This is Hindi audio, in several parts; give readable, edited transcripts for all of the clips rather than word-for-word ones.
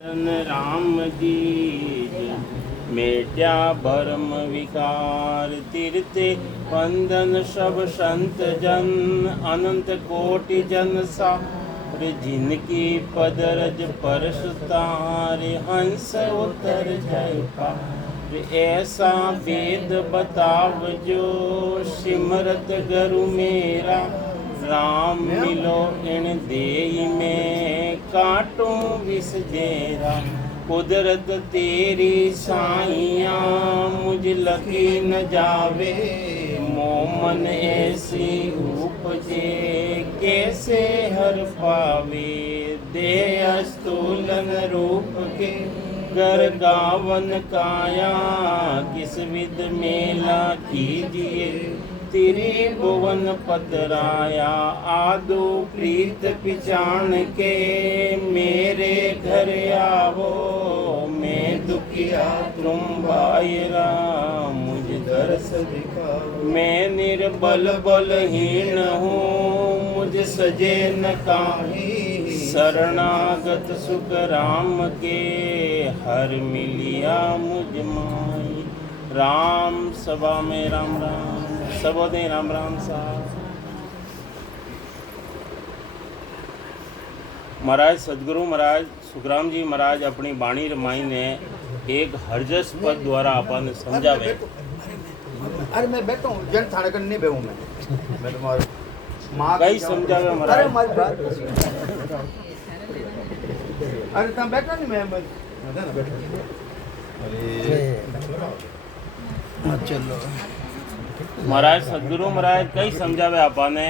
राम जी मेट्या भरम विकार तीर्थे वंदन सब संत जन अनंत कोटि जन सार जिनकी पदरज परस तारे हंस उतर जय पार ऐसा वेद बताव जो सिमरत गुरु मेरा राम मिलो इन देई में काटूं विष जेरा कुदरत तेरी साइया मुझ लगी न जावे मोमन ऐसी उपजे कैसे हर पावे दे अस्तूलन रूप के गर गावन काया किस विद मेला कीजिए त्रिभुवन पतराया आदो प्रीत पिचान के मेरे घर आवो मैं दुखिया तुम भाईरा मुझ दर्श दिखाओ मैं निर्बल बलहीन हूँ मुझ सजे न काही शरणागत सुख राम के हर मिलिया मुझ माई राम सभा में राम राम सबोदे राम राम साहब। महाराज सदगुरु महाराज सुखराम जी महाराज अपनी बाणी रमाई ने एक हरजस पद द्वारा अपन समझावे। अरे मैं बैठा हूँ जन थाने कर नहीं बेहूँ मैं तुम्हारे माँ कई समझावे महाराज। अरे हमारी बात अरे तुम बैठो नहीं मैं बैठो अरे चलो महाराज सदगुरु महाराज कई समझावे आपने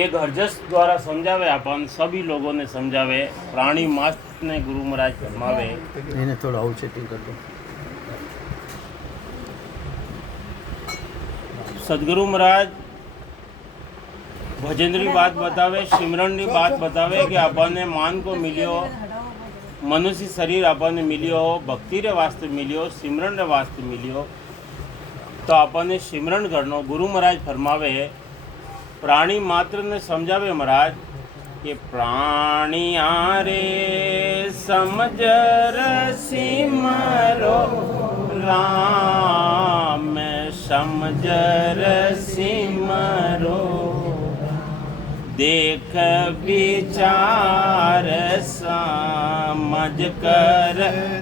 एक हरजस द्वारा समझावे अपन सभी लोगों ने समझावे प्राणी मास्टर ने गुरु महाराज फरमावे इन्हें थोड़ा और सेटिंग कर दो। सदगुरु महाराज भजन की बात बतावे सिमरन की बात बतावे कि आपने मान को मिलियो मनुष्य शरीर आपने मिलियो भक्ति रे वास्ते मिलियो सिमरन रे वास्ते मिलियो तो आपने सिमरन करनो। गुरु महाराज फरमावे प्राणी मात्र ने समझावे महाराज कि प्राणिया रे समझर सिमरो राम समझर सिमरो देख विचार समझ कर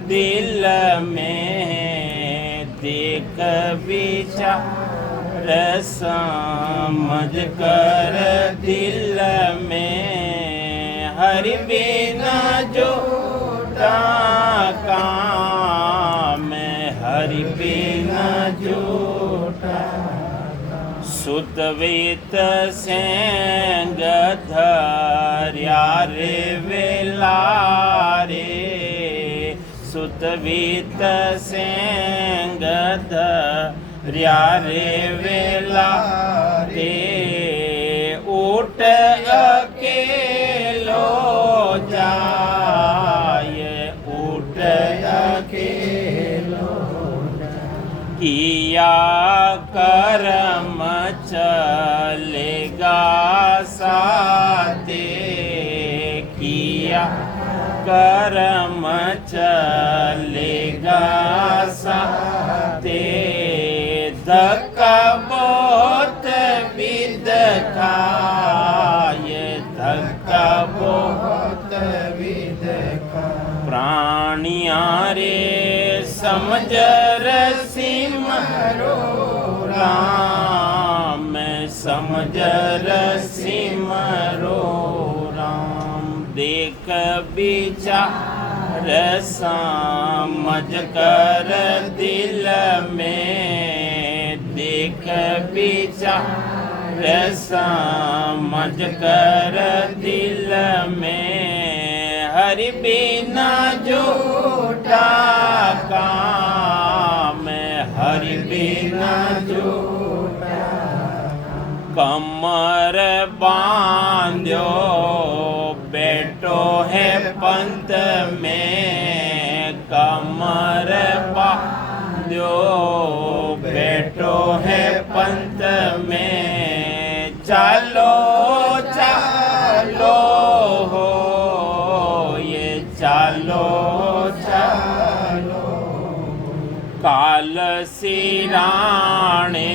दिल में देख विचार समझ कर दिल में हरि बिना जोटा काम हरि बिना जोटा सुतवेत सेंग धर्या रे वेला रे सुतवेत सेंग धर्या रे वेला रे उठ अकेलो जाय उठ अकेलो किया कर्म चलेगा साथे किया कर्म चलेगा साथे धक्का बहुत विद खाए धक्का बहुत विद प्राणिया रे समझर सिमरो राम समझर सिमरो राम देख विचार समझ कर दिल में देख विचार समझ कर दिल में हरि बिना जोटा काम हरि बिना जोटा कमर बांध्यो बैठो है पंथ में कमर बांध्यो बैठो है पंथ में चालो चालो हो ચાલો ચાલો કાલ સિરાણે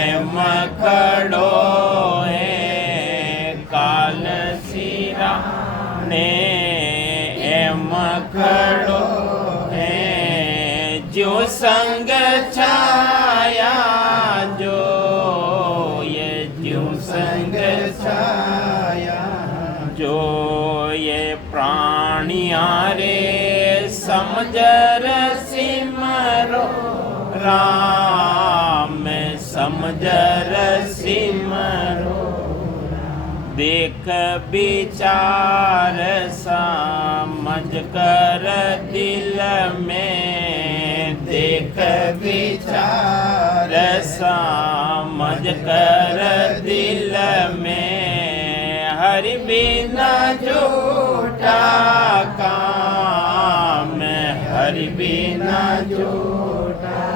એમ ખડો હે કાલ સિરાણે એમ ખડો હે જો સંગ છાયા જો ये जो संग छाया जो ये प्राणिया रे समझर सिमरो राम समझर सिमरो देख विचार समझ कर दिल में देख विचार समझ कर दिल में हरि बिना झूठा काम हरि बिना झूठा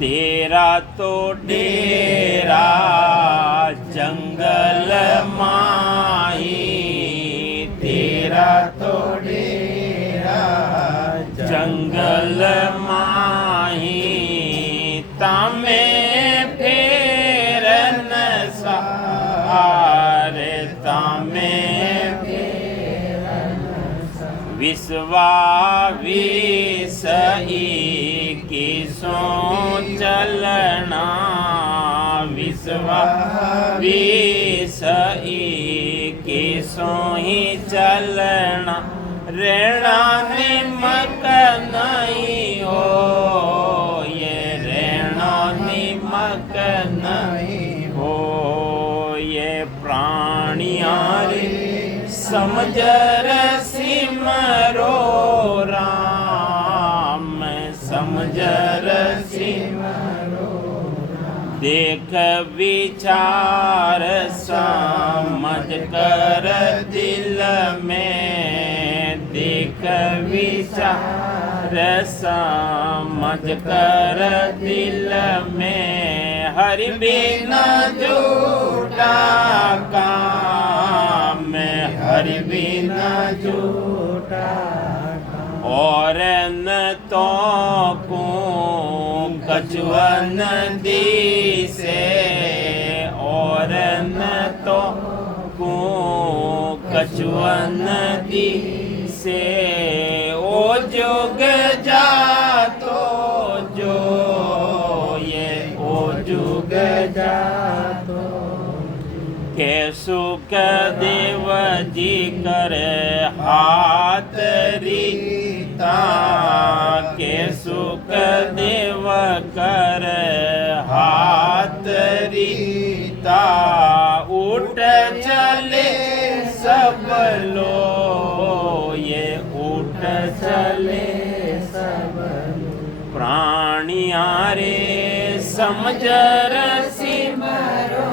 तेरा तो डेरा जंगल माही तेरा तो डेरा जंगल माही तामे फेरन सारे तामे विश्वा विसई की सो चलना विश्वा विसई की सो ही चलना रेणा निमक नहीं हो ये रेणा निमक नहीं हो ये प्राणिया रे समझर सिमरो राम समझर सिमरो देख विचार समझ कर दिल में देख विचार समझ कर दिल में हरि बिना झूठा काम हरि बिना झूठा और न तो को कछुअन दिसे और न तो को कछुअन दिसे ओ जोग जातो जो ये ओ जुग जातो सुख देव जी करे हाथ रीता के सुख देव कर हाथ रीता उठ चले सब लो ये उठ चले सब प्राणिया रे समझर सिमरो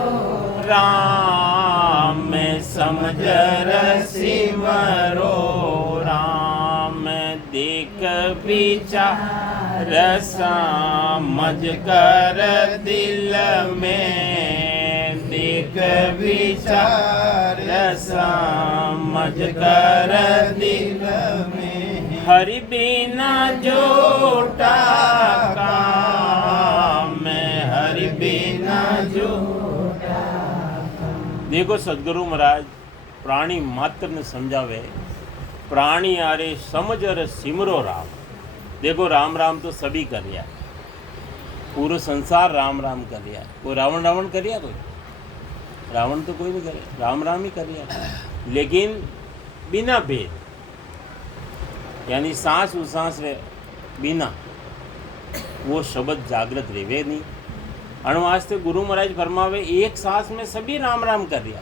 राम समझर सिमरो राम देख विचार समझ कर दिल में देख विचार समझ कर दिल में हरि बिना झूठा काम हरि बिना झूठा। देखो सदगुरु महाराज प्राणी मात्र ने समझावे प्राणी आरे समझ और सिमरो राम। देखो राम राम तो सभी कर रिया, पूरा संसार राम राम कर रिया। कोई रावण रावण कर रिया? कोई रावण तो कोई नहीं करे, राम राम ही कर रिया, लेकिन बिना भेद, यानी सांस उसांस रे बिना वो शब्द जागृत रेवे नहीं। अणुवास्ते गुरु महाराज फरमावे एक सांस में सभी राम राम कर रिया।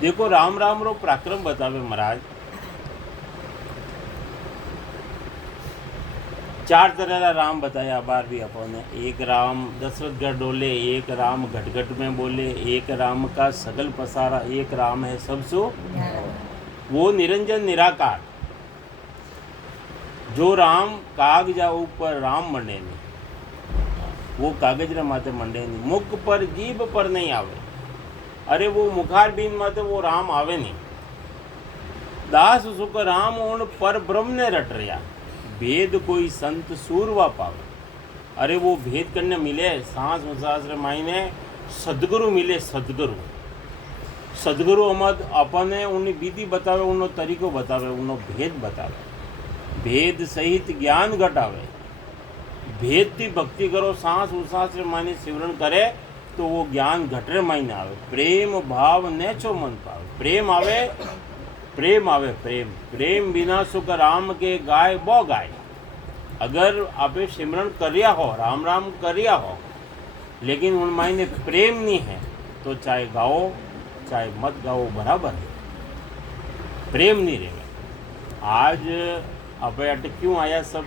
देखो राम राम रो पराक्रम बतावे महाराज। चार तरह का राम बताया बार भी अपन ने। एक राम दशरथ गढ़ डोले, एक राम घट घट में बोले, एक राम का सगल पसारा, एक राम है सब सो वो निरंजन निराकार। जो राम कागजा ऊपर राम मंडे नहीं, वो कागज रे माथे मंडे नहीं, मुख पर जीभ पर नहीं आवे। अरे वो मुखार बीन माथे वो राम आवे नहीं। दास सुख राम उन पर ब्रह्म ने रट रहा, भेद कोई संत सूरवा पावे। अरे वो भेद करने मिले सांस उसास रे मायने सदगुरु मिले, सदगुरु सदगुरु अमद अपने उन्हें विधि बतावे, उन्नो तरीको बतावे, उन्नो भेद बतावे, भेद सहित ज्ञान घटावे। भेद की भक्ति करो, सांस उसास रे मायने सिमरन करे तो वो ज्ञान घटरे मायने आवे। प्रेम भाव ने छो मन पावे, प्रेम आवे, प्रेम आवे, प्रेम प्रेम बिना सुख राम के गाय बो गाय। अगर आपे सिमरन करिया हो, राम राम करिया हो, लेकिन उन मायने प्रेम नहीं है तो चाहे गाओ चाहे मत गाओ बराबर है, प्रेम नहीं रहेगा। आज आप अटे क्यों आया सब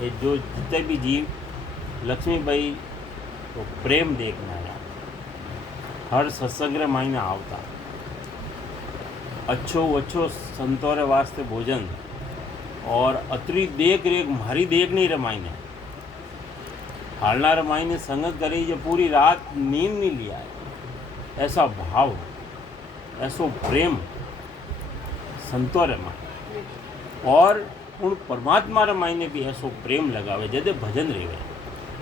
ये जो जितने भी जीव लक्ष्मीबाई तो प्रेम देखना आया, हर सत्संग रे मायने आवता, अच्छो संतों रे वास्ते भोजन और अतरी देख रेख मारी देख नहीं रे मायने हालना रे मायने संगत करी जो पूरी रात नींद नहीं लिया है। ऐसा भाव, ऐसो प्रेम संतों रे मायने और उन परमात्मा रे मायने भी ऐसो प्रेम लगावे जदे भजन रेवे।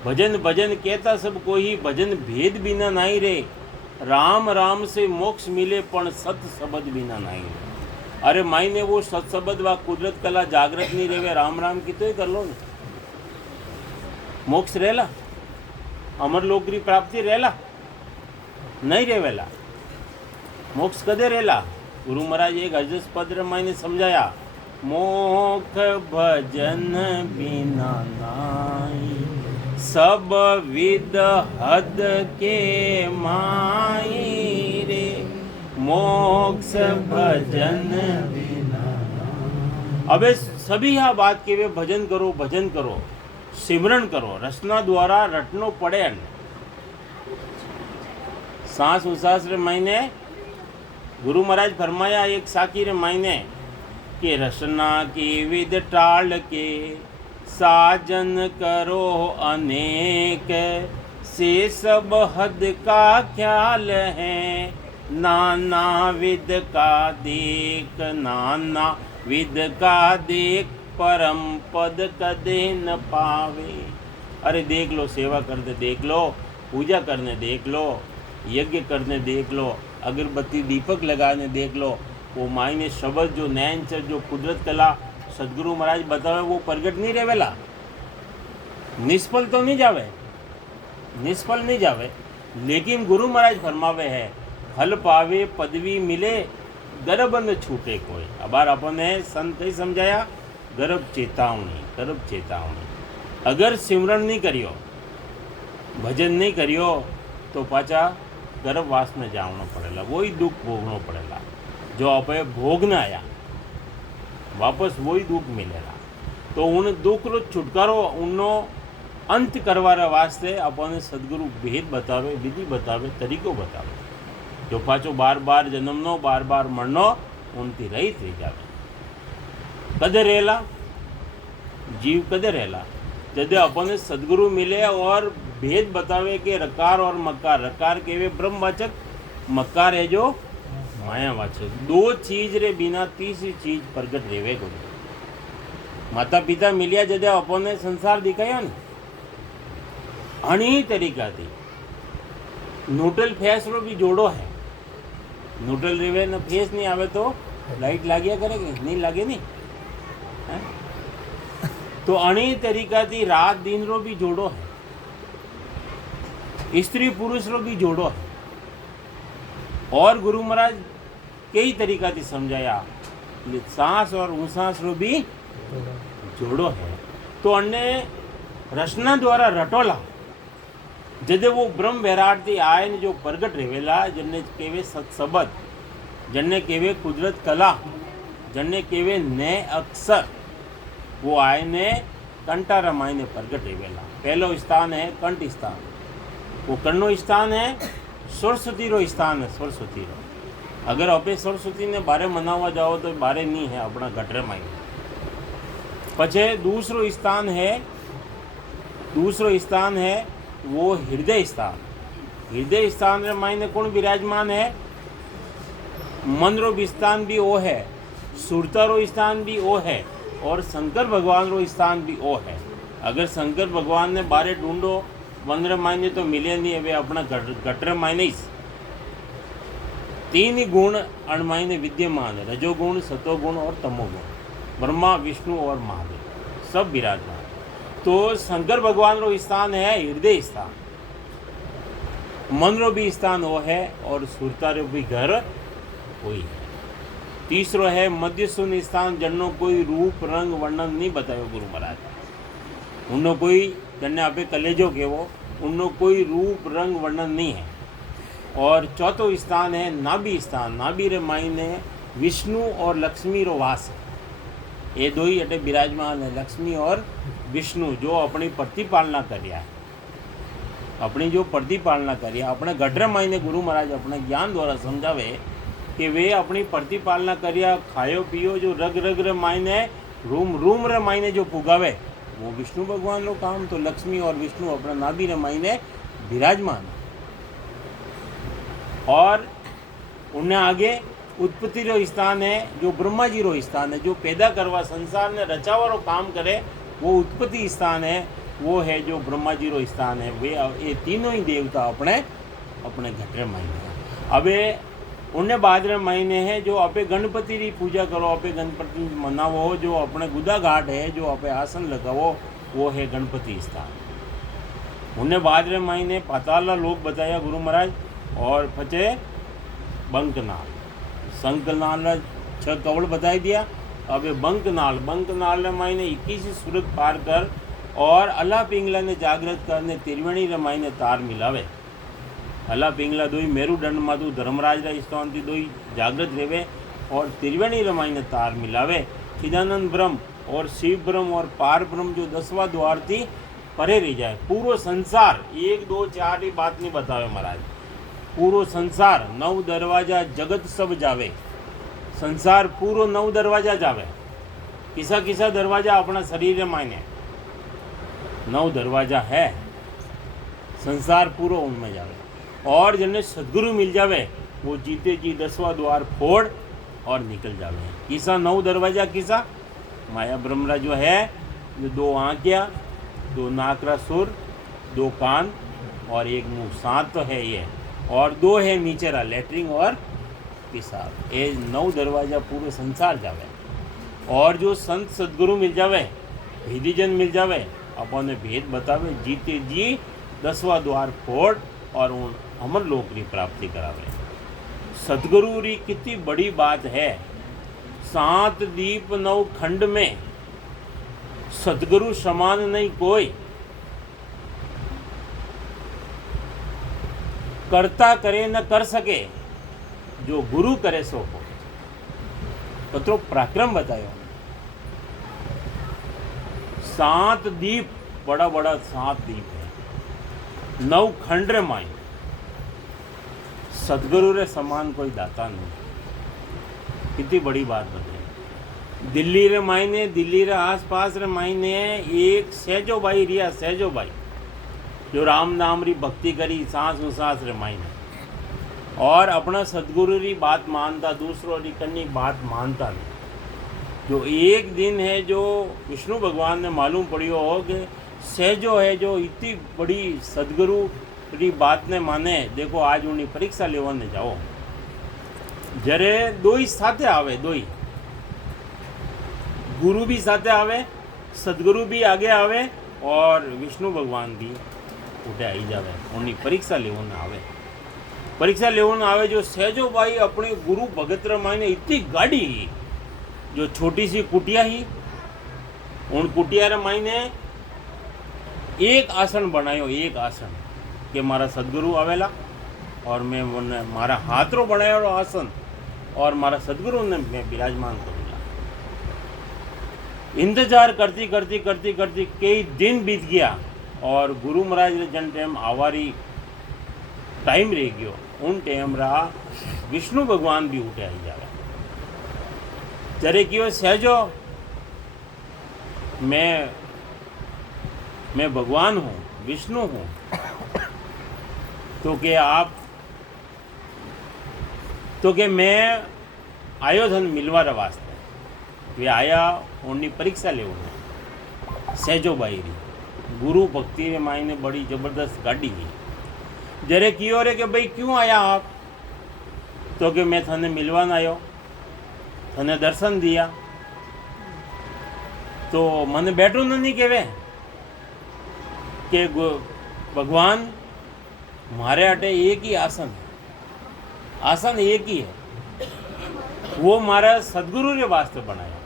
भजन भजन कहता सब कोई, भजन भेद बिना नहीं रे। राम राम से मोक्ष मिले पण सत शब्द बिना नहीं रे। अरे मायने वो सत शब्द व कुदरत कला जागृत नहीं रेवे, राम राम की तो ही कर लो ने, मोक्ष रहेला, अमर लोक की प्राप्ति रहेला नहीं रेवेला, मोक्ष कदे रहेला। गुरु महाराज एक अजस पद रे मायने समझाया, मोक्ष भजन बिना नाई, सब विद हद के माई रे। मोक्ष भजन बिना। अबे सभी यह बात के वे भजन करो, भजन करो, सिमरन करो, रचना द्वारा रटनो पड़े। सांस उसास रे मायने गुरु महाराज फरमाया एक साकी रे मायने कि रचना की विद टाल के साजन करो अनेक, से सब हद का ख्याल है, नाना विद का देख, नाना विद का देख, परम पद कदे न पावे। अरे देख लो, सेवा करने देख लो, पूजा करने देख लो, यज्ञ करने देख लो, अगरबत्ती दीपक लगाने देख लो, वो मायने शब्द जो नैन से जो कुदरत कला सदगुरु महाराज बतावे वो प्रगट नहीं रहेला, निष्फल तो नहीं जावे, निष्फल नहीं जावे। लेकिन गुरु महाराज फरमावे है, फल पावे पदवी मिले, गर्भ न छूटे कोई। अबार अपने संत ही समझाया, गर्भ चेतावनी, गर्भ चेतावनी। अगर सिमरन नहीं करियो, भजन नहीं करियो तो पाचा गर्भवास में जावनो पड़ेला, वही दुख भोगनो पड़ेला जो आप भोगना आया, वापस वही दुख मिलेगा। तो उन दुख रो छुटकारो, उनो अंत करवाने वास्ते अपने सदगुरु भेद बतावे, विधि बतावे, तरीको बतावे, जो पाछो बार बार जन्मनो, बार बार मरनो उनती रहित रही जावे। कदे रहेला जीव, कदे रहेला जदे अपने सदगुरु मिले और भेद बतावे कि रकार और मकार। रकार केवे ब्रह्मवाचक, मकार है जो मायावाचक। दो चीज रे बिना तीसरी चीज प्रगट रेवे को। माता पिता मिलिया जदे अपने संसार दिखाया ने अणी तरीका थी। न्यूट्रल फेस रो भी जोड़ो है, न्यूट्रल रेवे न फेस नहीं आवे तो लाइट लागिया करेगी, नहीं लागे नहीं है? तो अणी तरीका थी रात दिन रो भी जोड़ो है, स्त्री पुरुष रो भी जोड़ो है। और गुरु महाराज कई तरीका थी समझाया, सांस और उसास रो भी जोड़ो है। तो अन्य रचना द्वारा रटोला जदे वो ब्रह्म विराट थी आय ने जो प्रगट रेवेला, जन्ने केवे सत्सबद, जन्ने केवे कुदरत कला, जन्ने केवे नए अक्षर, वो आय ने कंठा रमाई ने प्रगट रेवेला। पहलो स्थान है कंठ स्थान, वो कन्नो स्थान है सरस्वती रो स्थान है, सरस्वती रो। अगर अपने सरस्वती ने बारे मनावा जाओ तो बारे नहीं है अपना घटरे माई। पछे दूसरो स्थान है वो हृदय स्थान। हृदय स्थान रे मायने कौन विराजमान है? मन रो स्थान भी वो है सुरता रो स्थान भी वो है और शंकर भगवान रो स्थान भी वो है। अगर शंकर भगवान ने बारे ढूंढो 15 महीने तो मिले नहीं, वे अपना गटर मायने ही 3 ही गुण अणमायने विद्यमान है, रजोगुण, सतोगुण और तमोगुण। ब्रह्मा, विष्णु और महादेव सब विराजमान। तो शंकर भगवान रो स्थान है हृदय स्थान, मन रो भी स्थान वो है और सुरता रो भी घर वही है। तीसरो है मध्य शून्य स्थान, जन्नो कोई रूप रंग वर्णन नहीं बतायो गुरु महाराज। उन्नो कोई जन्ने आपे कलेजो केवो, उन्नो कोई रूप रंग वर्णन नहीं है। और चौथो स्थान है नाभि स्थान, नाभि रे मायने विष्णु और लक्ष्मी रो वास है। ये दो ही अटे विराजमान है, लक्ष्मी और विष्णु, जो अपनी प्रतिपालना करिया है, अपनी जो प्रतिपालना करिया अपने गढ़ मायने गुरु महाराज अपने ज्ञान द्वारा समझावे कि वे अपनी प्रतिपालना करिया, खायो पियो जो रग रग रे मायने रूम रूम रे मायने जो पुगावे वो विष्णु भगवान रो काम। तो लक्ष्मी और विष्णु अपना नाभि रे मायने विराजमान। और उन्हें आगे उत्पत्ति रो स्थान है जो ब्रह्मा जी रो स्थान है, जो पैदा करवा संसार ने रचावा रो काम करे वो उत्पत्ति स्थान है, वो है जो ब्रह्मा जी रो स्थान है। वे ये तीनों ही देवता अपने अपने घटरे महीने। अबे उन्हें बाद रे महीने है जो आपे गणपति री पूजा करो, आपे गणपति मनावो, जो अपने गुदा घाट है जो आपे आसन लगावो वो है गणपति स्थान। उन्हें बाद रे महीने पाताला लोक बताया गुरु महाराज। और पचे बंकनाल, शंकनाल 6 कवड़ बताई दिया। अब बंकनाल, बंकनाल रे महीने 21 सुरत पार कर और अल्लाह पिंगला ने जागृत करने त्रिवेणी रे महीने तार मिलावे। अल्लाह पिंगला दोई मेरुदंड माधु धर्मराज रा स्थान थी दोई जागृत रेवे और त्रिवेणी रे महीने तार मिलावे। चिदानंद ब्रह्म और शिव ब्रह्म और पार ब्रह्म जो 10वां द्वार थी परे रह जाए। पूरो संसार 1 2 4 की बात नहीं बतावे महाराज, पूरो संसार 9 दरवाजा जगत सब जावे, संसार पूरो 9 दरवाजा जावे। किसा किसा दरवाजा अपना शरीर मायने 9 दरवाजा है, संसार पूरो उनमें जावे। और जिन्हें सदगुरु मिल जावे वो जीते जी 10वां द्वार फोड़ और निकल जावे। किसा 9 दरवाजा, किसा माया ब्रह्मरा जो है, जो 2 आँखियाँ, 2 नाकरा सुर, 2 कान और 1 मुंह, 7 तो है ये, और 2 है नीचेरा लेटरिंग और पेशाब। ये 9 दरवाजा पूरे संसार जावे। और जो संत सदगुरु मिल जावे, भेदीजन मिल जावे, अपन भेद बतावे, जीते जी 10वां द्वार फोड़ और उन अमर लोक की प्राप्ति करावे। सदगुरु री कितनी बड़ी बात है। 7 दीप 9 खंड में सदगुरु समान नहीं कोई। करता करे न कर सके, जो गुरु करे सो हो। पत्रों पराक्रम बतायो। 7 दीप, बड़ा बड़ा 7 दीप है, 9 खंड रे माई सदगुरु रे समान कोई दाता नहीं। कितनी बड़ी बात बताई। दिल्ली रे मायने, दिल्ली रे आसपास रे मायने एक सहजो भाई रिया, सहजो भाई जो राम नाम री भक्ति करी सांस उसास रे मायने, और अपना सदगुरु री बात मानता, दूसरों री कन्नी बात मानता नहीं। जो एक दिन है जो विष्णु भगवान ने मालूम पड़ियो हो कि सहजो है जो इतनी बड़ी सदगुरु री बात ने माने। देखो आज उन्हें परीक्षा लेवाने जाओ, जरे 2 ही साथे आवे, 2 ही गुरु भी साथे आवे, सदगुरु भी आगे आवे और विष्णु भगवान भी उठे आई जावे। उन्हें परीक्षा लेवाने आवे, परीक्षा लेवाने आवे। जो सहजो भाई अपनी गुरु भगत रे मायने इतनी गाड़ी ही, जो छोटी सी कुटिया ही, उन कुटिया रे मायने एक आसन बनायो, एक आसन कि मारा सदगुरु आवेला और मैं उन्हें मारा हाथ रो बनाया रो आसन और मारा सदगुरु ने मैं विराजमान करूँगा। इंतजार करती करती करती करती कई दिन बीत गया और गुरु महाराज ने जन टाइम आवारी टाइम रह गयो, उन टाइम रहा विष्णु भगवान भी उठे आई जावे। जरे क्यों सहजो मैं भगवान हूँ, विष्णु हूँ, तो कि आप तो कि मैं आयोधन मिलवा वास्ते वे आया उनकी परीक्षा ले सहजोबाई री गुरु भक्ति रे माई ने बड़ी जबरदस्त गाड़ी की जरे कियो रे कि भाई क्यों आया आप, तो कि मैं थने मिलवान आयो, थने दर्शन दिया, तो मने बैठो नहीं कहवे कि भगवान मारे आटे एक ही आसन है, आसन एक ही है, वो मारा सदगुरु रे वास्ते बनाया,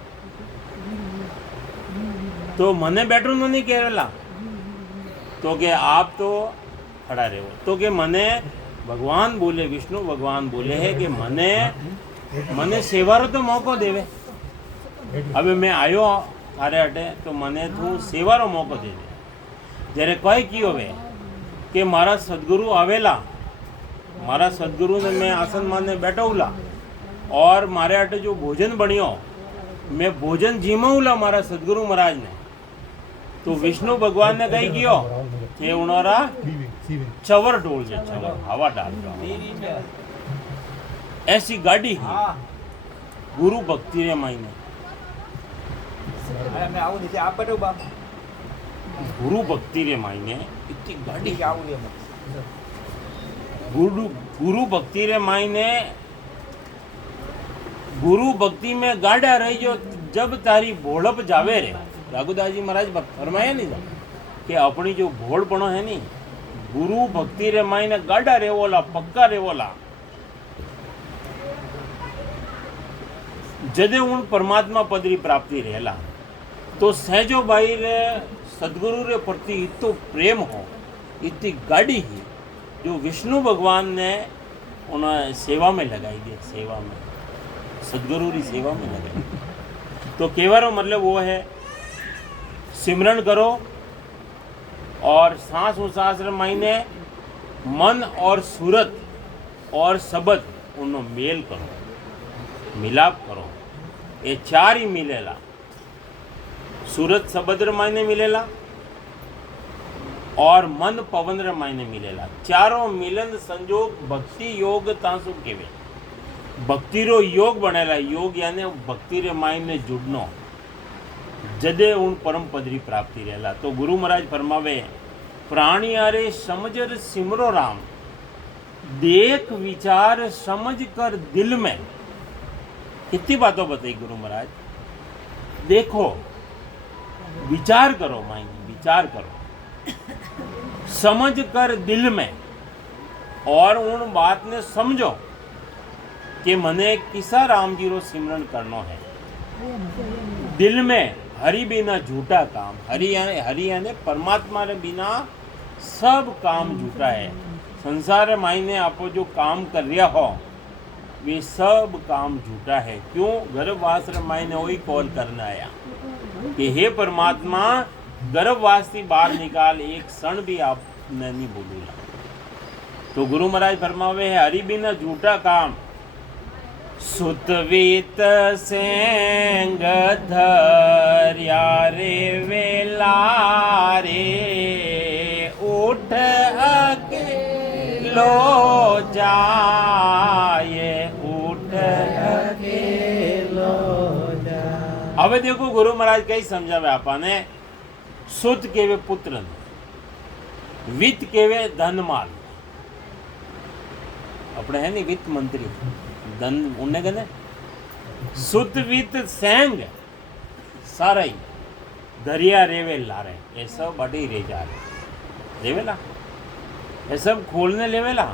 तो मने बैठो नहीं कहेला, तो कि आप तो खड़ा रहो, तो कि मने भगवान बोले, विष्णु भगवान बोले है कि मने सेवारो तो मौको देवे, अबे मैं आयो थारे अटे तो मने तू सेवारो मौको दे दे। जरे कई कियो वे कि मारा सदगुरु आवेला, मारा सदगुरु ने मैं आसन माने बैठौला और मारे अटे जो भोजन बनियो मैं भोजन जीमाऊला मारा सदगुरु महाराज ने, तो विष्णु भगवान ने कही कियो कि उनोरा चवर डोल जे, चवर हवा डाल दो, ऐसी गाड़ी है गुरु भक्ति रे मायने। गुरु भक्ति रे मायने इतनी गाड़ी गुरु भक्ति रे मायने, गुरु भक्ति में गाड़ा रही जो जब तारी भोड़प जावे रे, रघुदास जी महाराज फरमाया नहीं कि अपनी जो भोड़पणो है नी गुरु भक्ति रे मायने गाड़ा रेवोला, पक्का रेवोला, जदे उन परमात्मा पदरी प्राप्ति रहेला, तो सहजो भाई रे सदगुरु रे प्रति इतो प्रेम हो, इतनी गाड़ी ही जो विष्णु भगवान ने उन्हें सेवा में लगाई दी, सेवा में सदगुरु री सेवा में लगाई। तो केवरो मतलब वो है सिमरन करो और सांस उसास रे मायने मन और सूरत और शब्द उन्हों मेल करो, मिलाप करो, ये चार ही मिलेला, सूरत शब्द रे मायने मिलेला और मन पवन रे मायने मिलेला, चारों मिलन संजोग भक्ति योग तासु केवे, भक्ति रो योग बनेला, योग यानी भक्ति रे मायने जुड़नो, जदे उन परम पदरी प्राप्ति रहेला। तो गुरु महाराज फरमावे प्राणी आरे समझर सिमरो राम, देख विचार समझ कर दिल में, कितनी बातों बताई गुरु महाराज, देखो विचार करो, मायने विचार करो, समझ कर दिल में, और उन बात ने समझो कि मने किसा राम जी रो सिमरन करनो है, दिल में हरि बिना झूठा काम, हरि यानी परमात्मा रे बिना सब काम झूठा है, संसार मायने आपो जो काम कर रहा हो वे सब काम झूठा है। क्यों? गर्भवास रे मायने वही कॉल करना आया कि हे परमात्मा गर्भवास थी बाहर निकाल, एक क्षण भी आपने नहीं बोलूला। तो गुरु महाराज फरमावे है हरि बिना झूठा काम, सुतवीत सेंग धर्या रे वेला रे, उठ अकेलो जाए, उठ अकेलो जाए। अब देखो गुरु महाराज कई समझावे आपने, सुत केवे पुत्र, वित्त केवे धन माल, अपने है नहीं वित्त मंत्री धन उन्हें कहने, सुत वित्त सेंग सारा ही दरिया रेवे लारे, ये सब बड़ी रे जा रहे रेवेला, ये सब खोलने लेवेला,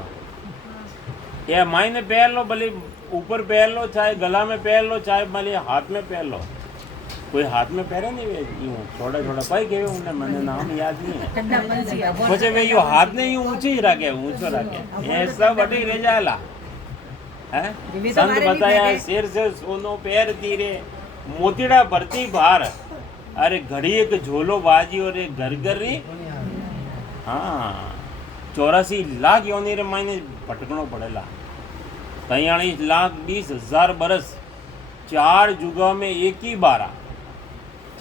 ये मायने पहन लो, भले ऊपर पहन लो, चाहे गला में पहन लो, चाहे भले हाथ में पहन लो, कोई हाथ में पहरे नहीं वे यूं छोटा छोटा पाई के उन्हें मैंने नाम याद नहीं है, मुझे वे यूं हाथ ने यूं ऊंची ही रखे, ऊंचो रखे, ये सब बड़ी रे जाला है। संत बताया शेर से सोनो पैर तीरे, मोतीड़ा भरती बाहर, अरे घड़ी एक झोलो बाजी और एक घर गरी, हाँ 84 लाख योनि रे मायने भटकनो पड़ेला, 43 लाख 20,000 बरस, 4 जुगों में एक ही बारा,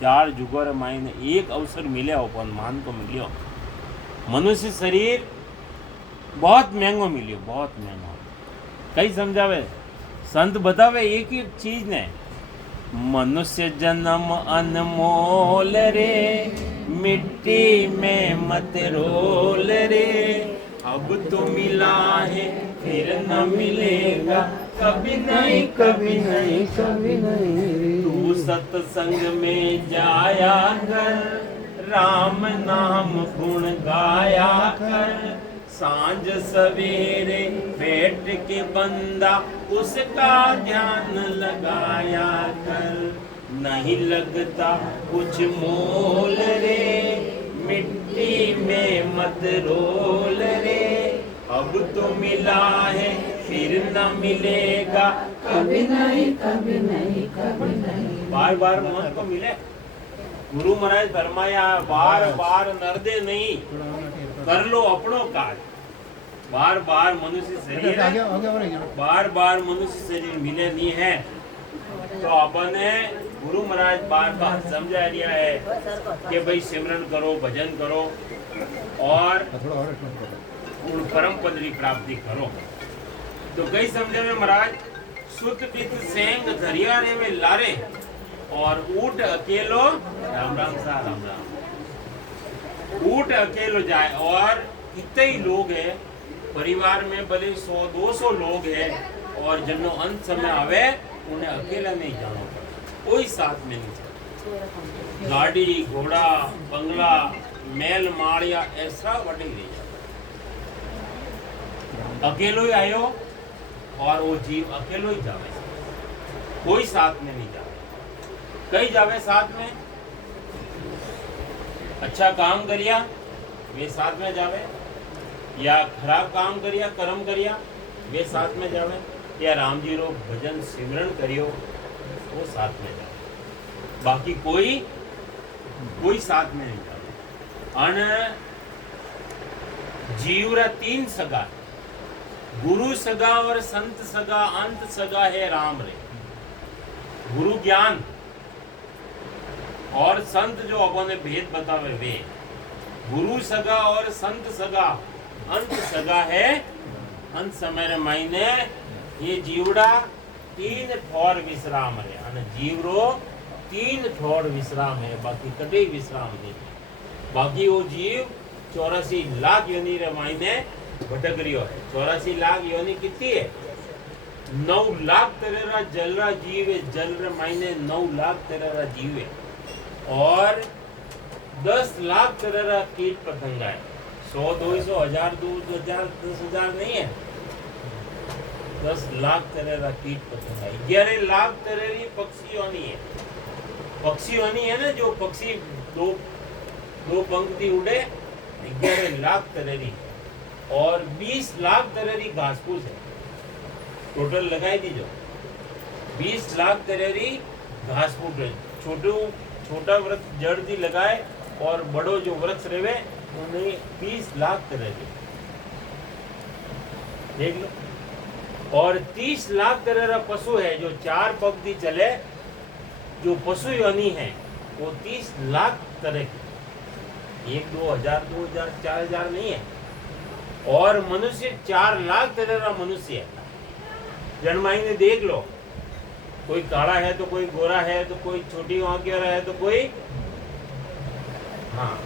4 जुगों रे मायने एक अवसर मिले अपन मान को मिलियो, मनुष्य शरीर बहुत महंगो मिलियो, बहुत महंगो। कई समझावे संत बतावे एक ही चीज ने मनुष्य जन्म अनमोल रे, मिट्टी में मत रोल रे। अब तो मिला है फिर न मिलेगा, कभी नहीं कभी नहीं कभी नहीं। तू सत्संग में जाया कर, राम नाम गुण गाया कर। सांझ सवेरे बैठ के बंदा उसका ध्यान लगाया कर। नहीं लगता कुछ मोल रे, मिट्टी में मत रोल रे। अब तो मिला है फिर न मिलेगा, कभी नहीं कभी नहीं कभी नहीं। बार बार मन को मिले। गुरु महाराज फरमाया बार बार नरदे नहीं, कर लो अपनो काज। बार बार मनुष्य शरीर बार बार मनुष्य शरीर मिले नहीं है, तो अपने गुरु महाराज बार बार समझा दिया है कि भाई सिमरन करो, भजन करो और उन परम पद की प्राप्ति करो। तो कई समझे में महाराज, सुत पित सेंग धरिया रे में लारे, और ऊट अकेलो राम राम सा राम राम। ऊट अकेलो जाए, और इतने ही लोग है परिवार में, भले 100-200 लोग है, और जब अंत समय आवे उन्हें अकेला नहीं जाना पड़े, कोई साथ में नहीं चलता। गाड़ी घोड़ा बंगला मेल माड़िया ऐसा वटे नहीं जाता, अकेलो ही आयो और वो जीव अकेलो ही जावे, कोई साथ में नहीं जावे। कई जावे साथ में, अच्छा काम करिया वे साथ में जावे, या खराब काम करिया कर्म करिया वे साथ में जावे, या राम जी रो भजन सिमरन करियो वो साथ में जावे, बाकी कोई साथ में नहीं जावे। अन जीव रा 3 सगा, गुरु सगा और संत सगा, अंत सगा है राम रे। गुरु ज्ञान और संत जो अपने भेद बतावे वे, गुरु सगा और संत सगा, अंत सगा है। अंत समय रे मायने ये जीवड़ा 3 ठोर विश्राम है, अने जीवरो 3 ठोर विश्राम है, बाकी कदे विश्राम नहीं। बाकी वो जीव 84 लाख योनि रे मायने भटक रियो है। 84 लाख योनि कितनी है? 9 लाख तेरा जलरा जीव है, जल रे मायने 9 लाख तेरा जीव है, और 10 लाख तेरा कीट पतंगा है। 100, 200, 1000, 2000, 10,000 नहीं है, 10 लाख तेरा कीट पतंगा। 11 लाख तेरी पक्षी होनी है, पक्षी होनी है ना, जो पक्षी दो पंक्ति उड़े, 11 लाख तेरी, और 20 लाख तेरी घास फूस है। टोटल लगाई दीजो 20 लाख तेरी घास फूस है। छोटा वृक्ष जड़ दी लगाए, और बड़ो जो वृक्ष रहे उन्हें 20 लाख तेरी देख लो। और 30 लाख तेरा पशु है जो 4 पग दी चले, जो पशु योनि है वो 30 लाख तरह की, 1, 2 हजार, 2000, 4000 नहीं है। और मनुष्य 4 लाख तेरा मनुष्य है। जन्माई ने देख लो, कोई काला है तो कोई गोरा है, तो कोई छोटी आंखें वाला है, तो कोई हाँ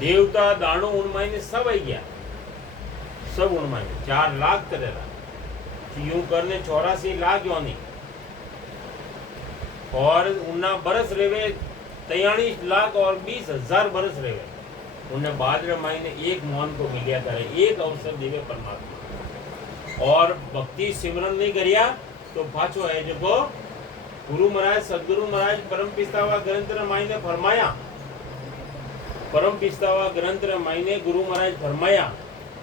देवता दाणु उनमाई ने सब आई गया, सब उनमाई 4 लाख तेरा। यूं करने 84 लाख योनि, और उन्ना बरस रेवे 43 लाख और 20,000 बरस रेवे। उन्हें बाद महीने एक मोहन को मिलिया करे, एक अवसर देवे परमात्मा। और भक्ति सिमरन नहीं करिया तो पाछो है जो गुरु महाराज, सदगुरु महाराज परम पिस्तावा ग्रंथ मायने फरमाया, परम पिस्तावा ग्रंथ मायने गुरु महाराज फरमाया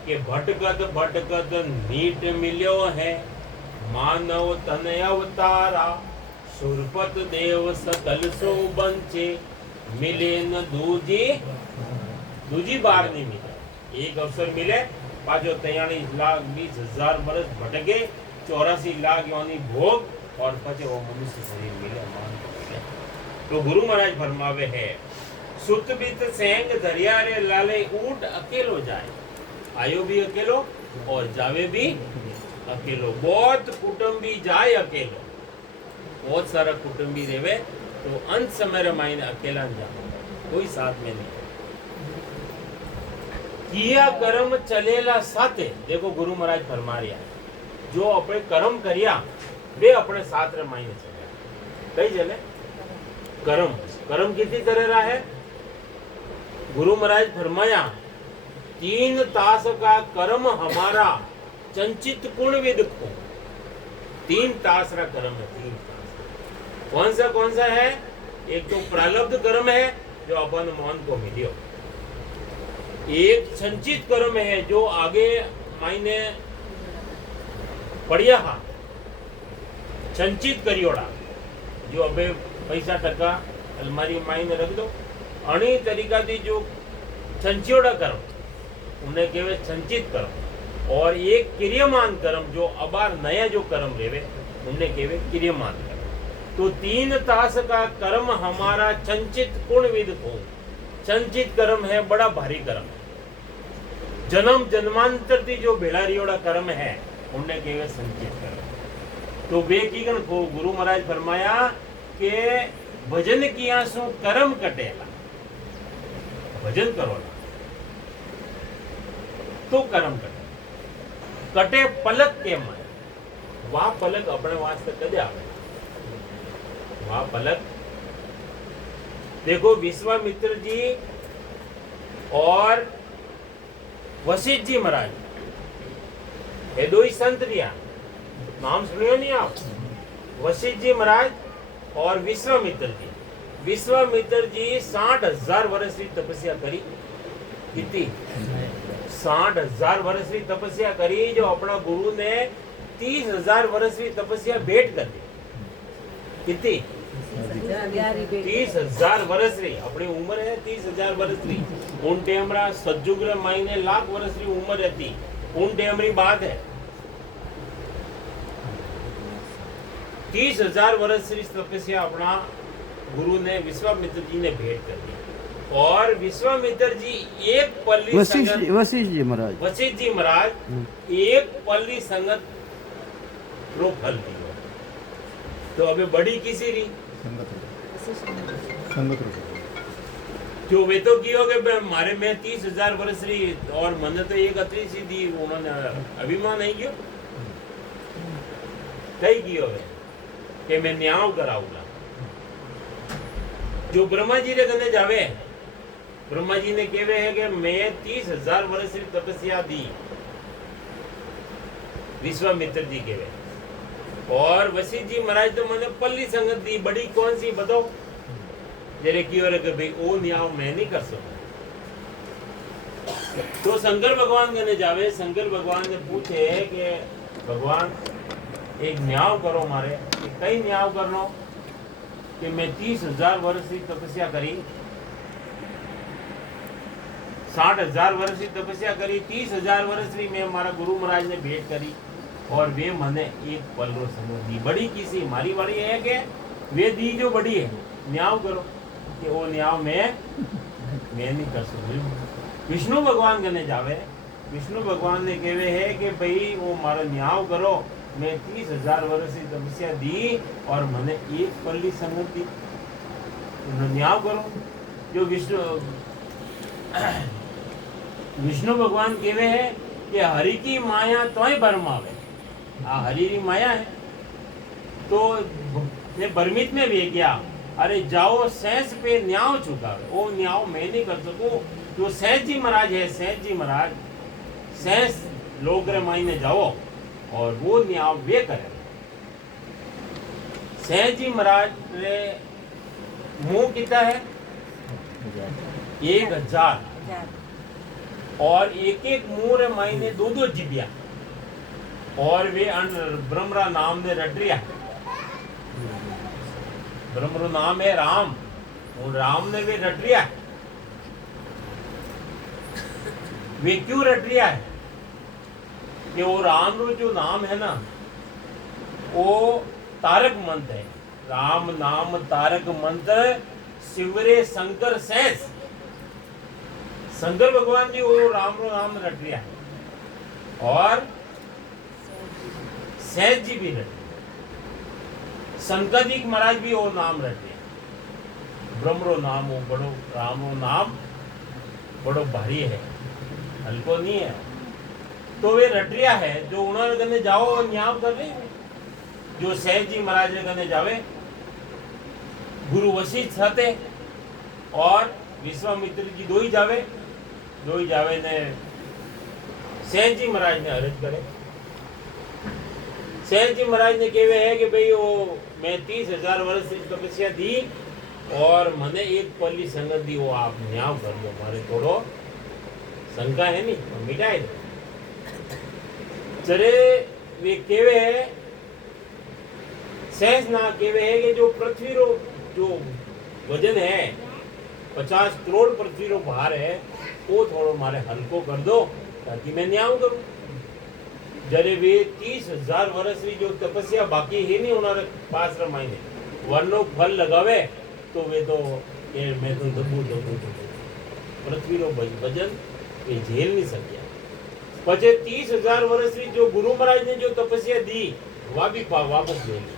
कि भटकत भटकत नीट मिल्यो है, मानव तन अवतारा, सुरपत देव सकल सो बंचे, मिले न दूजी बार नहीं मिले। एक अवसर मिले, पाछो 43 लाख 20,000 बरस भटके, 84 लाख योनि भोग, और पचे वो मनुष्य शरीर मिले, मान मिले। तो गुरु महाराज फरमावे है, सुत बित सेंग दरिया रे लाले, ऊट अकेलो जाए, आयो भी अकेलो और जावे भी अकेलो। बहुत कुटुंबी जाए अकेलो, बहुत सारा कुटुंबी रेवे तो अंत समय रे मायने अकेला न जाओ, कोई साथ में नहीं। किया कर्म चलेला साथे, देखो गुरु महाराज फरमा रहा है, जो अपने कर्म करिया वे अपने साथ रे मायने चले। कई चले कर्म, कर्म कितनी तरह रहा है? गुरु महाराज फरमाया 3 तास का कर्म हमारा चंचित कुण विदखो। 3 तास का कर्म है, 3 तास। कौन सा है? एक तो प्रारब्ध कर्म है जो अपन मन को मिलियो, एक संचित कर्म है जो आगे मायने पड़िया हा संचित करियोड़ा, जो अबे पैसा टका अलमारी मायने रख दो, अणी तरीका थी जो संचियोड़ा कर्म उन्हें कहवे संचित कर्म, और एक क्रियमान कर्म जो अबार नया जो कर्म रेवे उन्हें कहवे क्रियमान कर्म। तो 3 तास का कर्म हमारा संचित कुण विद को, संचित कर्म है बड़ा भारी कर्म है, जन्म जन्मांतर थी जो भेड़ारियोड़ा कर्म है उन्हें कहवे संचित कर्म। तो वे की को गुरु महाराज फरमाया के भजन किया सु कर्म कटेला, भजन करो ना तो कर्म कटे। कटे पलक के मन, वह पलक अपने वास्ते कदे आवे, वह पलक देखो विश्वामित्र जी और वशिष्ठ जी महाराज ये दो ही संत रिया, नाम सुनियो नहीं आप? वशिष्ठ जी महाराज और विश्वामित्र जी। विश्वामित्र जी 60,000 वर्ष की तपस्या करी, कितनी? 60,000 वर्ष की तपस्या करी, जो अपना गुरु ने 30,000 वर्ष की तपस्या भेंट कर दी। कितनी? 30,000 वर्ष री अपनी उम्र है, 30,000 वर्ष री। उन टेमरा सज्जुग्र मायने लाख वर्ष री उम्र रहती, उन टेमरी बात है। 30,000 वर्ष री तपस्या अपना गुरु ने विश्वामित्र जी ने भेंट कर दी, और विश्वामित्र जी एक पल्ली वशिष्ठ जी महाराज, वशिष्ठ जी महाराज एक पल्ली संगत रो फल दियो। तो अबे बड़ी किसी री संगत जो वे तो कियो के मारे में 30,000 वर्ष री और मन तो एक अतरी सी दी, उन्होंने अभिमान नहीं कियो, कई कियो वे कि मैं न्याय कराऊंगा। जो ब्रह्मा जी रे कने जावे, ब्रह्मा जी ने कहवे है कि मैं 30,000 वर्ष की तपस्या दी, विश्वामित्र जी कहवे, और वशिष्ठ जी महाराज तो मैंने पल्ली संगत दी, बड़ी कौन सी बताओ? जेरे की और कि भाई ओ न्याय मैं नहीं कर सकता। तो शंकर भगवान कने जावे, शंकर भगवान ने पूछे कि भगवान एक न्याय करो मारे, कई न्याय करनो कि मैं 30,000 वर्ष की तपस्या करी, 60,000 वर्ष की तपस्या करी, 30,000 वर्ष की मैं हमारा गुरु महाराज ने भेंट करी, और वे मने एक पल रो संगत दी। बड़ी किसी मारी वाली है कि वे दी जो बड़ी है, न्याय करो कि वो न्याय मैं नहीं कर सकती। विष्णु भगवान कने जावे, विष्णु भगवान ने कहवे है कि भाई वो मारा न्याय करो, मैं 30,000 वर्ष की तपस्या दी और मैंने एक पल्ली संगत दी, न्याय करो। जो विष्णु भगवान कहवे है कि हरि की माया तो ही बरमावे, हरि की माया है तो ने बरमित में भी क्या, अरे जाओ सहज पे न्याय चुकावे, वो न्याय मैं नहीं कर सकूं। जो सहज जी महाराज है, सहज जी महाराज सहज लोग रे मायने जाओ और वो न्याय वे करे। सहज जी महाराज रे मुंह कितना है? 1,000, और एक एक मुंह रे मायने 2-2 जिबिया, और वे ब्रह्मरा नाम ने रटरिया। ब्रह्म नाम है राम, और राम ने वे रटरिया। वे क्यों रटरिया है कि वो राम रो जो नाम है ना, वो तारक मंत्र है। राम नाम तारक मंत्र शिवरे शंकर सहस, शंकर भगवान जी वो राम रो नाम रट लिया है, और सहज जी भी रट। संकदिक महाराज भी वो नाम रटे, ब्रह्मरो नाम हो बड़ो, रामो नाम बड़ो भारी है, हल्को नहीं है। तो वे रटिया है जो उन्होंने कहने जाओ और न्याव कर रही, जो सहज जी महाराज ने कहने जावे, गुरु वशिष्ठ हते और विश्वामित्र जी दो ही जावे ने सहज जी महाराज ने अर्ज करे। सहज जी महाराज ने कहे है कि भाई वो मैं 30,000 वर्ष की तपस्या दी और मने एक पल्ली संगत दी, वो आप न्याव कर दो, मारे थोड़ो शंका है नहीं तो मिटाए दो। चले वे केवे है सहज ना केवे है कि जो पृथ्वी रो जो वजन है 50 करोड़ पृथ्वी रो भार है, वो थोड़ो मारे हल्को कर दो ताकि मैं न्याव करूं। जरे वे 30,000 वर्ष की जो तपस्या बाकी है नहीं उन्होंने पास रमाईने वरनो फल लगावे तो वे तो ये मैं तो दबू पृथ्वी रो वजन ये झेल नहीं सकिया। पचे 30,000 वर्ष की जो गुरु महाराज ने जो तपस्या दी वह भी वापस ले ली।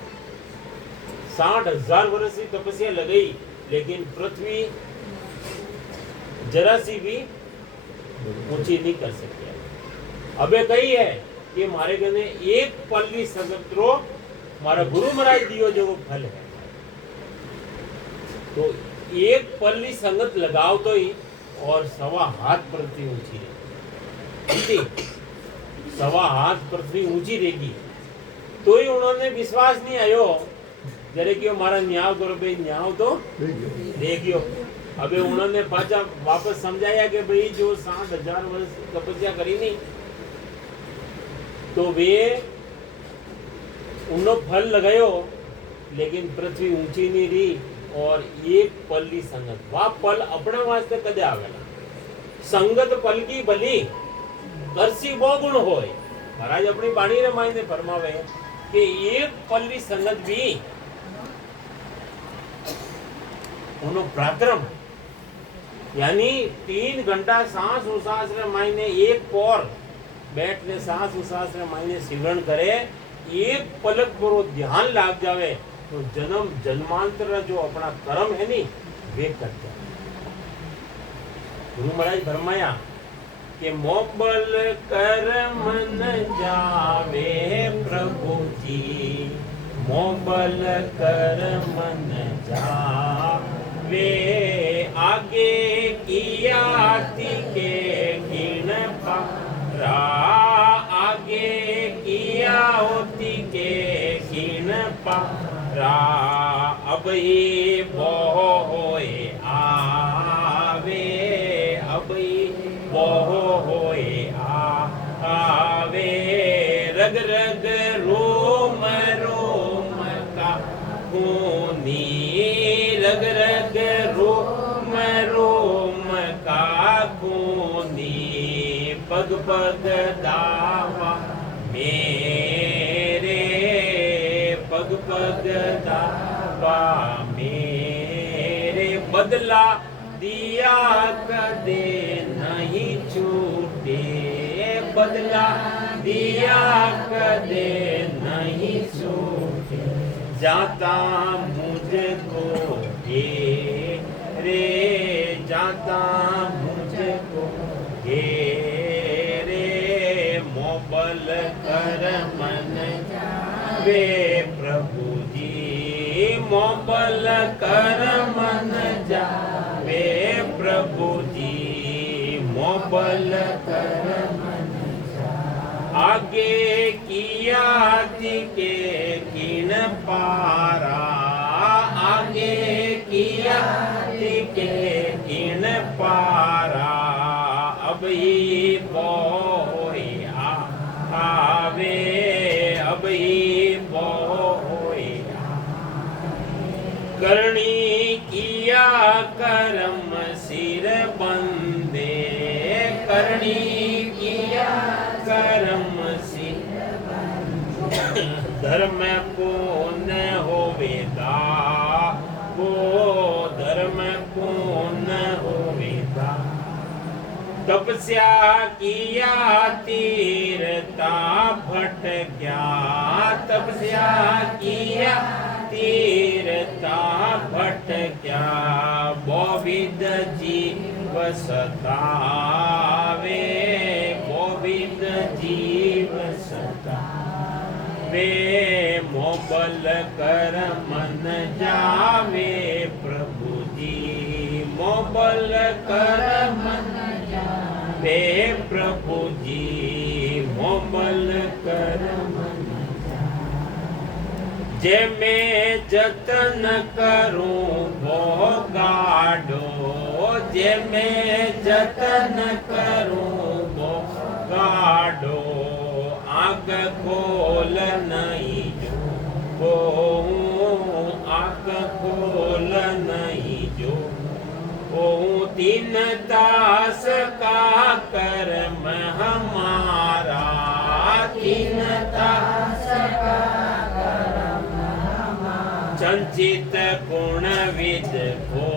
60,000 वर्ष की तपस्या लगाई लेकिन पृथ्वी जरा सी भी ऊंची नहीं कर सकी। अबे कही है कि मारे गने एक पल्ली संगत रो मारा गुरु महाराज दियो जो वो फल है, तो एक पल्ली संगत लगाओ तो ही और 1.25 हाथ पृथ्वी ऊंची रहेगी, 1.25 हाथ पृथ्वी ऊंची रहेगी। तो ही उन्होंने विश्वास नहीं आयो जरे कि मारा न्याव करो भाई, न्याव तो देखियो। अबे उन्होंने पाचा वापस समझाया कि भाई जो 60,000 वर्ष तपस्या करी नहीं तो वे उन्हों फल लगायो लेकिन पृथ्वी ऊंची नहीं रही और एक पल्ली संगत वह पल अपने वास्ते कदे आवेला। संगत पल की भली करसी बहुगुण होय। महाराज अपनी बाणी रे मायने फरमावे कि एक पल्ली संगत भी उन्हों पराक्रम यानी 3 घंटा सांस उसास रे मायने एक पौर बैठ ने सांस उसास रे मायने सिमरण करे, एक पलक पर ध्यान लाग जावे तो जन्म जन्मांतर जो अपना कर्म है नी वे कर जाए। गुरु महाराज फरमाया कि मोबल कर्म न जावे प्रभु जी, मोबल कर्म न जावे आगे किया के गिण पारा, आगे किया होती के गिण पारा, अब ही बहु होए आवे, अब ही बहु होए आवे, रग रग रोम रोम का खूनी, रग रग रोम रोम का खूनी, पग पग दावा मेरे, पग पग दावा मेरे, बदला दिया कदे नहीं छूटे, बदला दिया कदे नहीं छूटे, जाता मुझको ये रे, जाता मुझको ये रे, मोबल कर मन जावे प्रभु जी, मोबल कर मन जावे प्रभु जी, मोबल कर मन जावे, आगे किया के किन पारा, आगे किया के किन पारा, अब ही बोई आवे, अब ही बोई करणी किया करम सिर बंदे, करणी किया करम सिर बंदे, धर्म पुण्य होवेगा वो, धर्म पुण्य होवेगा, तपस्या किया तीरता भट गया, तपस्या किया तीरता भटक्या बहुविध जीव सतावे बहुविध जीव सतावे मोबल कर मन जावे प्रभु जी मोबल कर मन जावे प्रभु जी मोबल कर मन जे मैं जतन करूं वो गाडो जे मैं जतन करूं वो गाडो आग खोल नहीं जो वो आग खोल नहीं जो वो तीन दास का कर्म हमारा तीन दास का चंचित गुण विद को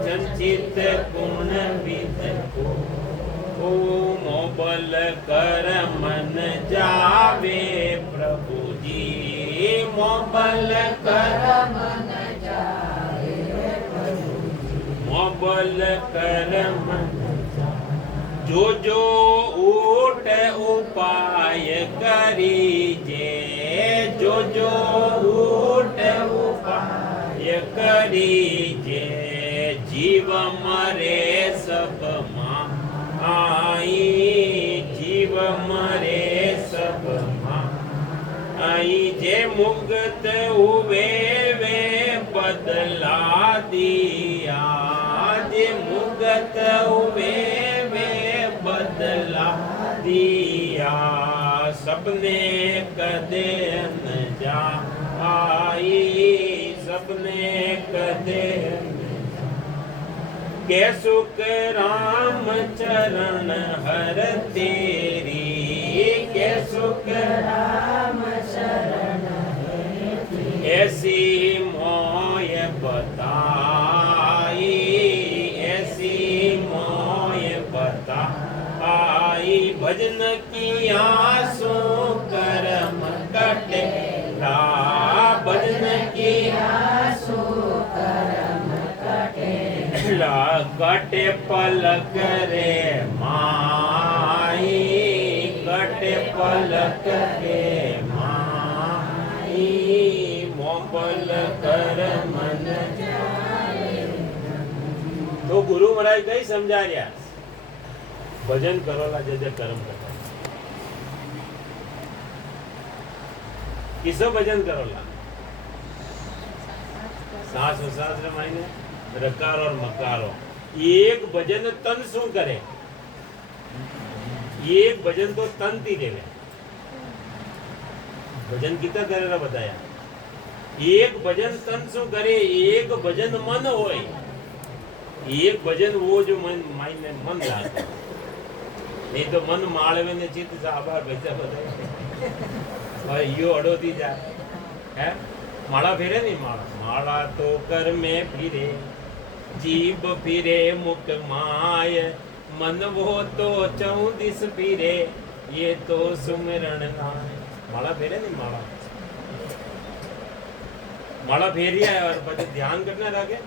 चंचित गुण विद को मोबल कर मन जावे प्रभु जी मोबल कर मन जावे प्रभु जी मोबल कर मन जो जो ऊट उपाय करीजे जो जो ऊट उपाय करीजे जीव मरे सब आई जीव मरे सब आई जे मुक्त हुए वे बदला दिया जे मुक्त हुए बदला दिया सबने कदे न जा आई सबने कदे के सुख राम चरण हर तेरी के सुख राम चरण ऐसी मोय बताई ऐसी मोय बता आई भजन की आसो कर्म कटे भजन की आसो कर्म कटे कटे पल करे माई कटे पल करे माई मोबल कर मन तो गुरु महाराज कई समझा रहा भजन करोला जे जे कर्म करता किसो भजन करोला सास और सास रे मायने रकार और मकारो एक भजन तन शू करे एक भजन तो तन थी देवे भजन कितना करे बताया एक भजन तन शू करे एक भजन मन होय एक भजन वो जो मन मायने मन लागे नहीं तो मन माळवे ने चित्त साबार बैठा बताए और यो अडोती जाए है माला फेरे नहीं माला माला तो कर में फिरे जीव फिरे मुख माय मन वो तो चौदिस फिरे ये तो सुमिरण नाय माला फेरे नहीं माला फेरिया है और बच्चे ध्यान करना रखे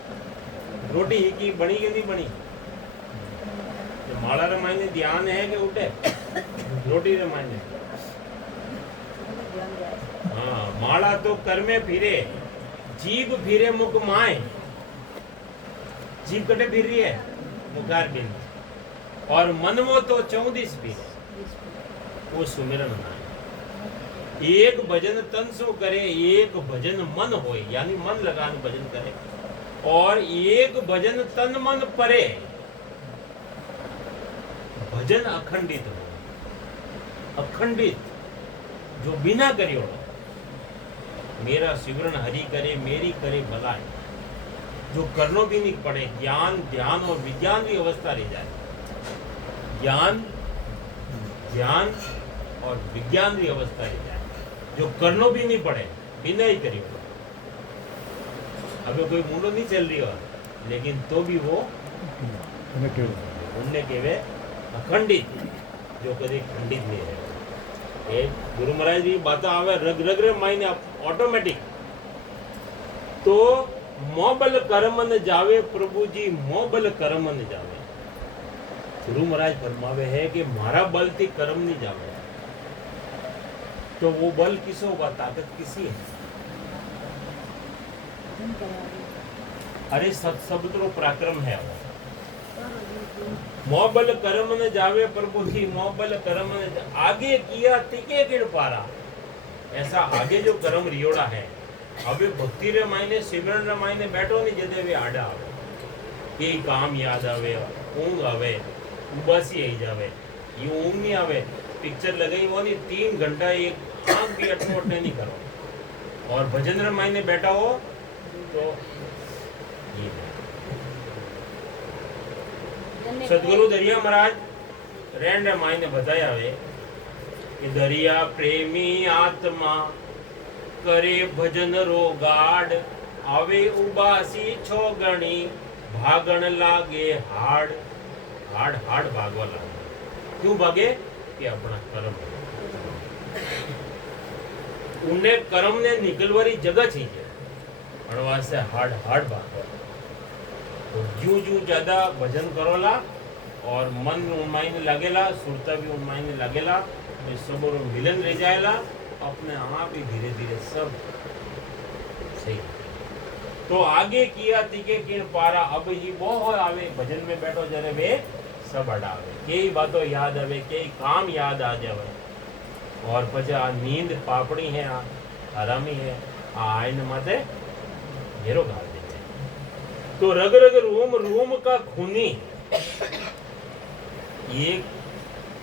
रोटी ही की बनी कि नहीं बनी तो माला रे मायने ध्यान है कि उठे रोटी रे मायने हाँ माला तो कर में फिरे जीभ फिरे मुख माए जीभ कटे फिर रही है मुखार बिंद और मन वो तो 34 फिरे वो सुमिरन नाय एक भजन तन सो करे एक भजन मन होए यानी मन लगान भजन करे और एक भजन तन मन परे भजन अखंडित हो अखंडित जो बिना करियो मेरा सिमरन हरि करे मेरी करे भलाई जो करनो भी नहीं पड़े ज्ञान ध्यान और विज्ञान की अवस्था रह जाए ज्ञान और विज्ञान की अवस्था रह जाए जो करनो भी नहीं पड़े बिना ही करियो अभी कोई मुंडो नहीं चल रही हो लेकिन तो भी वो उनने केवे अखंडित जो कभी खंडित नहीं है गुरु महाराज जी बात आवे रग रग रे मायने ऑटोमेटिक। तो मोबल कर्म न जावे प्रभु जी मोबल कर्म न जावे। गुरु महाराज फरमावे है कि मारा बल थी कर्म नहीं जावे, तो वो बल किसो होगा, ताकत किसी है। अरे सत्सबुद्रो पराक्रम है वो। मोबल कर्म न जावे प्रभु जी मोबल कर्म न आगे किया तिके गिण पारा। ऐसा आगे जो कर्म रियोड़ा है, अबे भक्ति रे मायने सिमरन रे मायने बैठो नहीं जदे वे आड़ा आवे, के काम याद आवे, ऊंग आवे, बस यही जावे। ये ऊंग नहीं आवे, पिक्चर लगाई वो नहीं 3 घंटा एक आंख भी अटमोटने नहीं करो, और भजन रे मायने बैठा हो तो ये सदगुरु दरिया महाराज रेंड रे मायने बताया वे कि दरिया प्रेमी आत्मा करे भजन रो गाड, आवे उबासी छो गणी भागण लागे हाड। हाड हाड भागवा लागे। क्यों भागे? कि अपना कर्म, उन्हें कर्म ने निकलवारी जगह चाहिए, और से हाड हाड भागवा। तो जू जू ज्यादा भजन करोला और मन उन्माइन लगेला, सुरता भी उन्माइन लगेला, तो सब मिलन रह जाएला, अपने आप ही धीरे धीरे सब सही। तो आगे किया तिके किन पारा, अब ये बहुत आवे भजन में बैठो जरे वे सब अडावे, कई बातों याद आवे, कई काम याद आ जावे, और પછી આ नींद पापड़ी है, आरामी है, आयन माते घेरो गाल देते। तो रग रग रूम रूम का खूनी, ये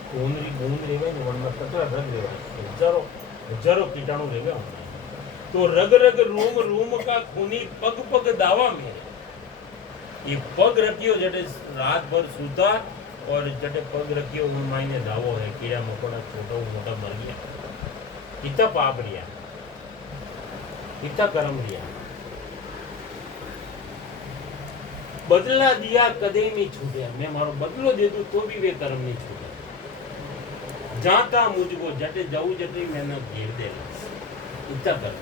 खून गूंद रेवे ने वन में कतरा रग रेवे, हजारों हजारों कीटाणु रेवे। तो रग रग रूम रूम का खूनी पग पग दावा में, ये पग रखियो जटे रात भर सूता, और जटे पग रखियो उन मायने दावो है, कीड़ा मकोड़ा छोटो मोटा मर गया। इतना पाप रिया, इतना कर्म रिया। बदला दिया कदे नहीं छूटे, मैं मारो बदलो दे दूं तो भी वे कर्म नहीं छूटे। जाता मुझको जटे जाऊ जटे मैंने घेर दे, इतना कर्म।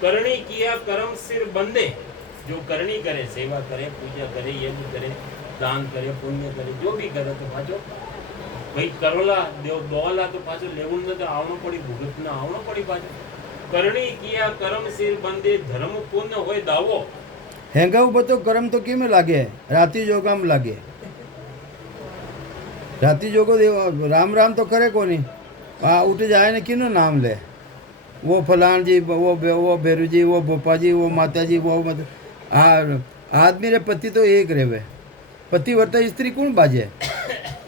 करणी किया कर्म सिर बंदे, जो करनी करे, सेवा करे, पूजा करे, यज्ञ करे, दान करे, पुण्य करे, जो भी करे, तो पाछो भाई करोला देव दोला तो पाछो लेवुं न, तो आवणो पड़ी, भुगत न आवणो पड़ी पाछो। करणी किया कर्म सिर बंदे, धर्म पुण्य होय दावो। हेंगाऊ बतो कर्म तो केम लागे, राती जोगाम लागे। राती जोगो देव राम राम तो करे कोनी, उठ जाए ने किनो नाम ले, वो फलान जी, वो बेरू जी, वो भोपा जी, वो माता जी, वो मत आदमी रे पति तो एक रेवे, पति वर्ता स्त्री कौन बाजे,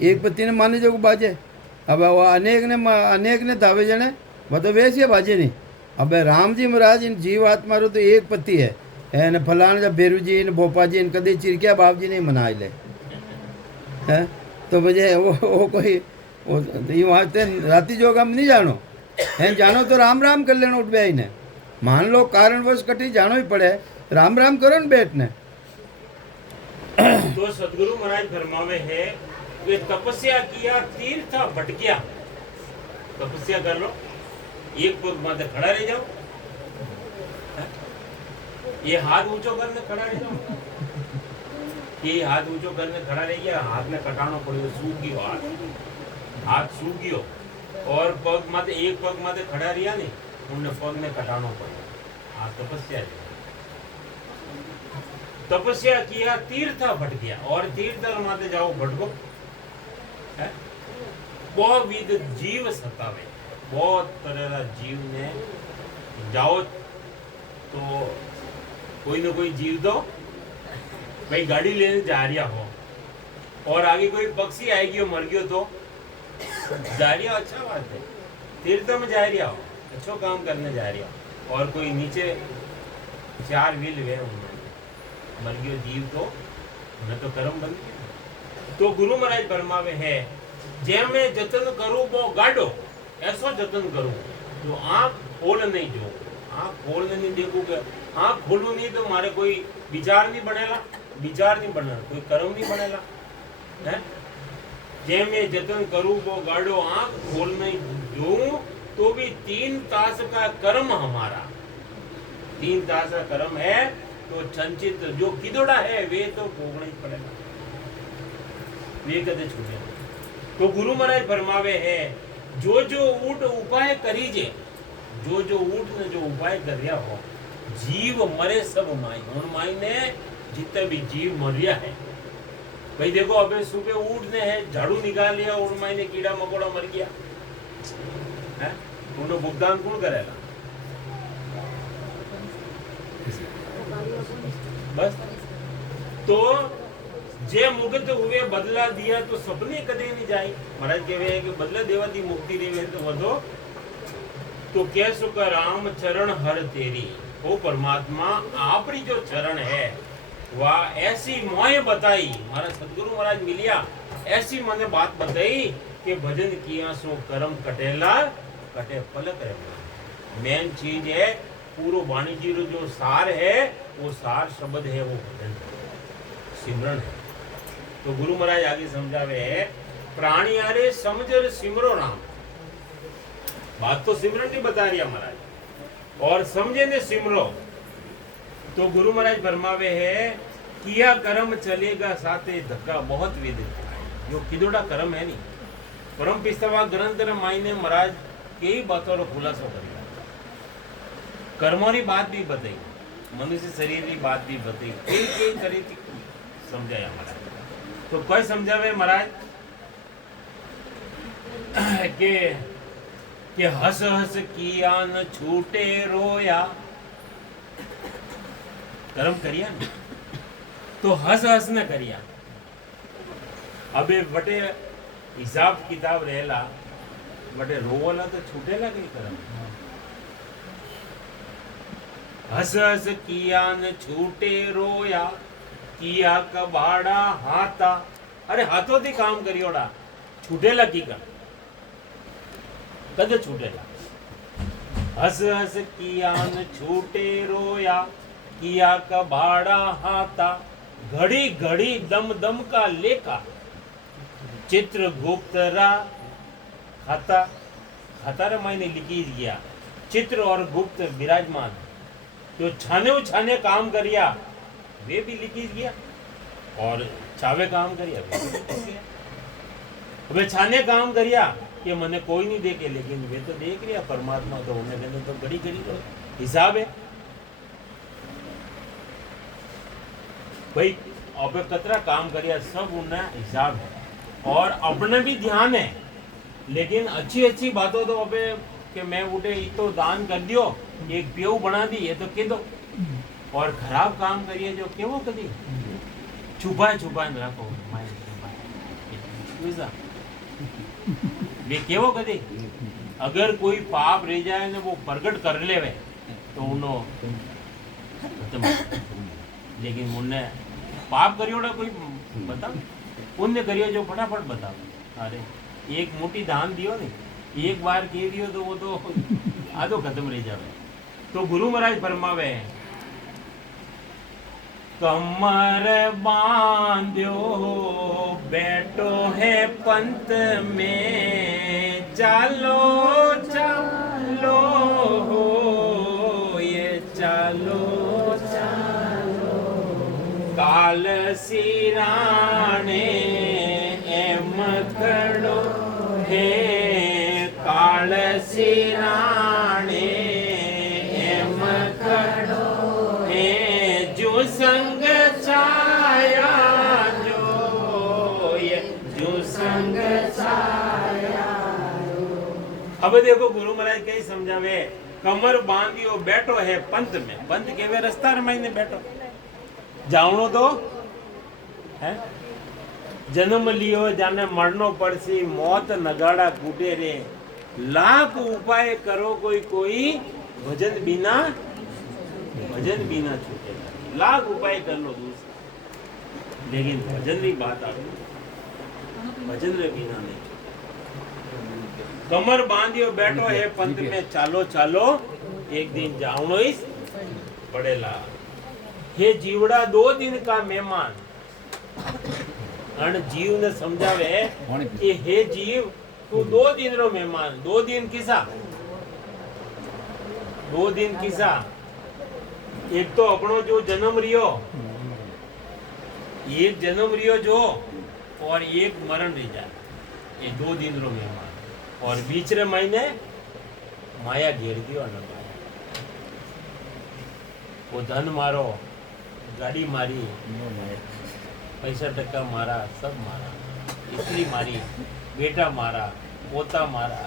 एक पति ने माने जो बाजे। अब वो अनेक ने दावे जने वो तो वैसे बाजे नहीं। अब राम जी महाराज इन जीव आत्मा रो तो एक पति है ने फलान जब बेरू जी ने भोपा जी ने कदी चिरकिया बाप जी नहीं मनाए ले है, तो बजे वो कोई वहाँ राती जोग हम नहीं जानो है, जानो तो राम राम कर लेना उठ बे ने, मान लो कारणवश कटी जानो ही पड़े, राम राम करो न बैठ ने। तो सदगुरु महाराज फरमावे है वे तपस्या किया तीर्थ भटकिया। तपस्या कर लो, एक पग माथे खड़ा रह जाओ, ये हाथ ऊंचो करने खड़ा रह जाओ, ये हाथ ऊंचो करने खड़ा रह गया, हाथ में कटानो पड़े, सूख गयो हाथ सूख गयो, और पग माथे एक पग माथे खड़ा रहा नहीं, उन्हें पग में कटानो पड़े। हाँ तपस्या, तपस्या किया तीर्थ भटकिया, और तीर्थ माथे जाओ भटको, बहुत विध जीव सतावे, बहुत तरह जीव ने जाओ तो कोई ना कोई जीव तो भाई गाड़ी लेने जा रहा हो, और आगे कोई पक्षी आएगी और मर गयो तो जा रहा, अच्छा बात है, तीर्थ में जा रहा हो, अच्छा काम करने जा रहा हो, और कोई नीचे 4 व्हील वे मर गयो जीव तो मैं तो कर्म बन गया। तो गुरु महाराज फरमावे है जे मैं जतन करूं वो गाडो, ऐसा जतन करूं जो आंख खोल नहीं, जो आंख खोल नहीं देखोगे, आंख खोलू नहीं तो मारे कोई विचार नहीं बनेला, विचार नहीं बनेला, कोई कर्म नहीं बनेला है। जे मैं जतन करूं वो गाडो, आंख खोल नहीं जो तो भी 3 तास का कर्म हमारा, 3 तास का कर्म है, तो संचित जो किदोड़ा है वे तो भोगना ही पड़ेगा, वे कदे छूटे। तो गुरु महाराज फरमावे है जो जो ऊट उपाय करीजे, जो जो ऊट ने जो उपाय कर हो, जीव मरे सब माई। हुन माई ने जितने भी जीव मरिया है, भाई देखो अबे सुबह उठने है झाड़ू निकाल लिया और माई ने कीड़ा मकोड़ा मर गया है, उनको भुगतान कौन करेगा? बस तो जे मुक्त हुए बदला दिया तो सपने कदे नहीं जाए। महाराज कहे हैं कि बदला देवा दी मुक्ति देवे तो वधो, तो कह सुख राम चरण हर तेरी। वो परमात्मा आपरी जो चरण है वह ऐसी मोह बताई, हमारा सदगुरु महाराज मिलिया, ऐसी मैंने बात बताई कि भजन किया सो कर्म कटेला कटे पलक रहे। मेन चीज है पूर्व वाणी जी जो सार है, वो सार शब्द है, वो भजन सिमरन है। तो गुरु महाराज आगे समझावे है प्राणी आरे समझर सिमरो राम। बात तो सिमरन नहीं बता रही महाराज, और समझे ने सिमरो। तो गुरु महाराज फरमावे है किया कर्म चलेगा साथे धक्का बहुत विध, जो किदोड़ा कर्म है नहीं। परम पिस्तवा ग्रंथ मायने महाराज कई बातों रो खुलासो कर, कर्मों की बात भी बताई, मनुष्य शरीर की बात भी बताई, कई कई तरह की समझाया महाराज। तो कोई समझावे महाराज के हस हस किया न छूटे रोया। कर्म करिया न तो हस हस न करिया। अबे बटे हिसाब किताब रहेला, बटे रोवला तो छूटेला कई कर्म। हस हस किया न छूटे रोया, किया कबाड़ा हाथा। अरे हाथों थी काम करियोड़ा, छूटेला की कर कद छूटेला। हस हस किया न छूटे रोया, किया कबाड़ा हाथा। घड़ी घड़ी दम दम का लेखा, चित्र गुप्तरा खाता। खाता मैंने लिखी गया चित्र और गुप्त विराजमान, जो छाने छाने काम करिया वे भी लिखी गया, और छावे काम करिया वे भी लिखी गया। वे छाने काम करिया कि मने कोई नहीं देखे, लेकिन वे तो देख रिया परमात्मा, तो उन्हें कहते तो घड़ी घड़ी तो हिसाब है भाई। अबे कतरा काम करिया सब उन्हें हिसाब है, और अपने भी ध्यान है। लेकिन अच्छी अच्छी बातों तो अबे कि मैं उठे तो दान कर दियो, एक पेव बना दी ये तो कह दो, और खराब काम करिए जो केवो कदी छुपाए छुपाए रखो वे केवो कदी। अगर कोई पाप रह जाए ना वो प्रकट कर लेवे तो उन्हों खत्म। लेकिन उनने पाप करियोड़ा कोई बता, पुण्य करियो जो फटाफट बता। अरे एक मोटी दान दियो ने, एक बार कह दियो तो वो तो आधो खत्म रह जावे। तो गुरु महाराज फरमावे कमर बांध्यो बैठो है पंथ में, चालो चालो ये चालो चालो। काल सिराने एम खड़ो है, काल सिराने एम खड़ो है। जो संग छाया जो ये जो संग छाया। अब देखो गुरु महाराज कई समझावे कमर बांधियो बैठो है पंथ में। पंथ के वे रास्ता रमाईने बैठो जावणो तो है। जन्म लियो जाने मरनो पड़सी, मौत नगाड़ा कूटे रे। लाख उपाय करो कोई कोई, भजन बिना छूटे। लाख उपाय कर लो दूसरा, लेकिन भजन की बात आ गई, भजन रे बिना नहीं। कमर बांधियो बैठो है पंथ में, चालो चालो एक दिन जावणो ही पड़ेला। हे जीवड़ा 2 दिन का मेहमान। अण जीव ने समझावे कि हे जीव तू 2 दिन रो मेहमान। 2 दिन किसा दो दिन किसा एक तो अपनो जो जन्म रियो, एक जन्म रियो जो और एक मरण रह जाए, ये 2 दिन रो मेहमान। और बीच रे महीने माया घेर दियो न माया, वो धन मारो, गाड़ी मारी, पैसा टक्का मारा, सब मारा, स्त्री मारी, बेटा मारा, पोता मारा,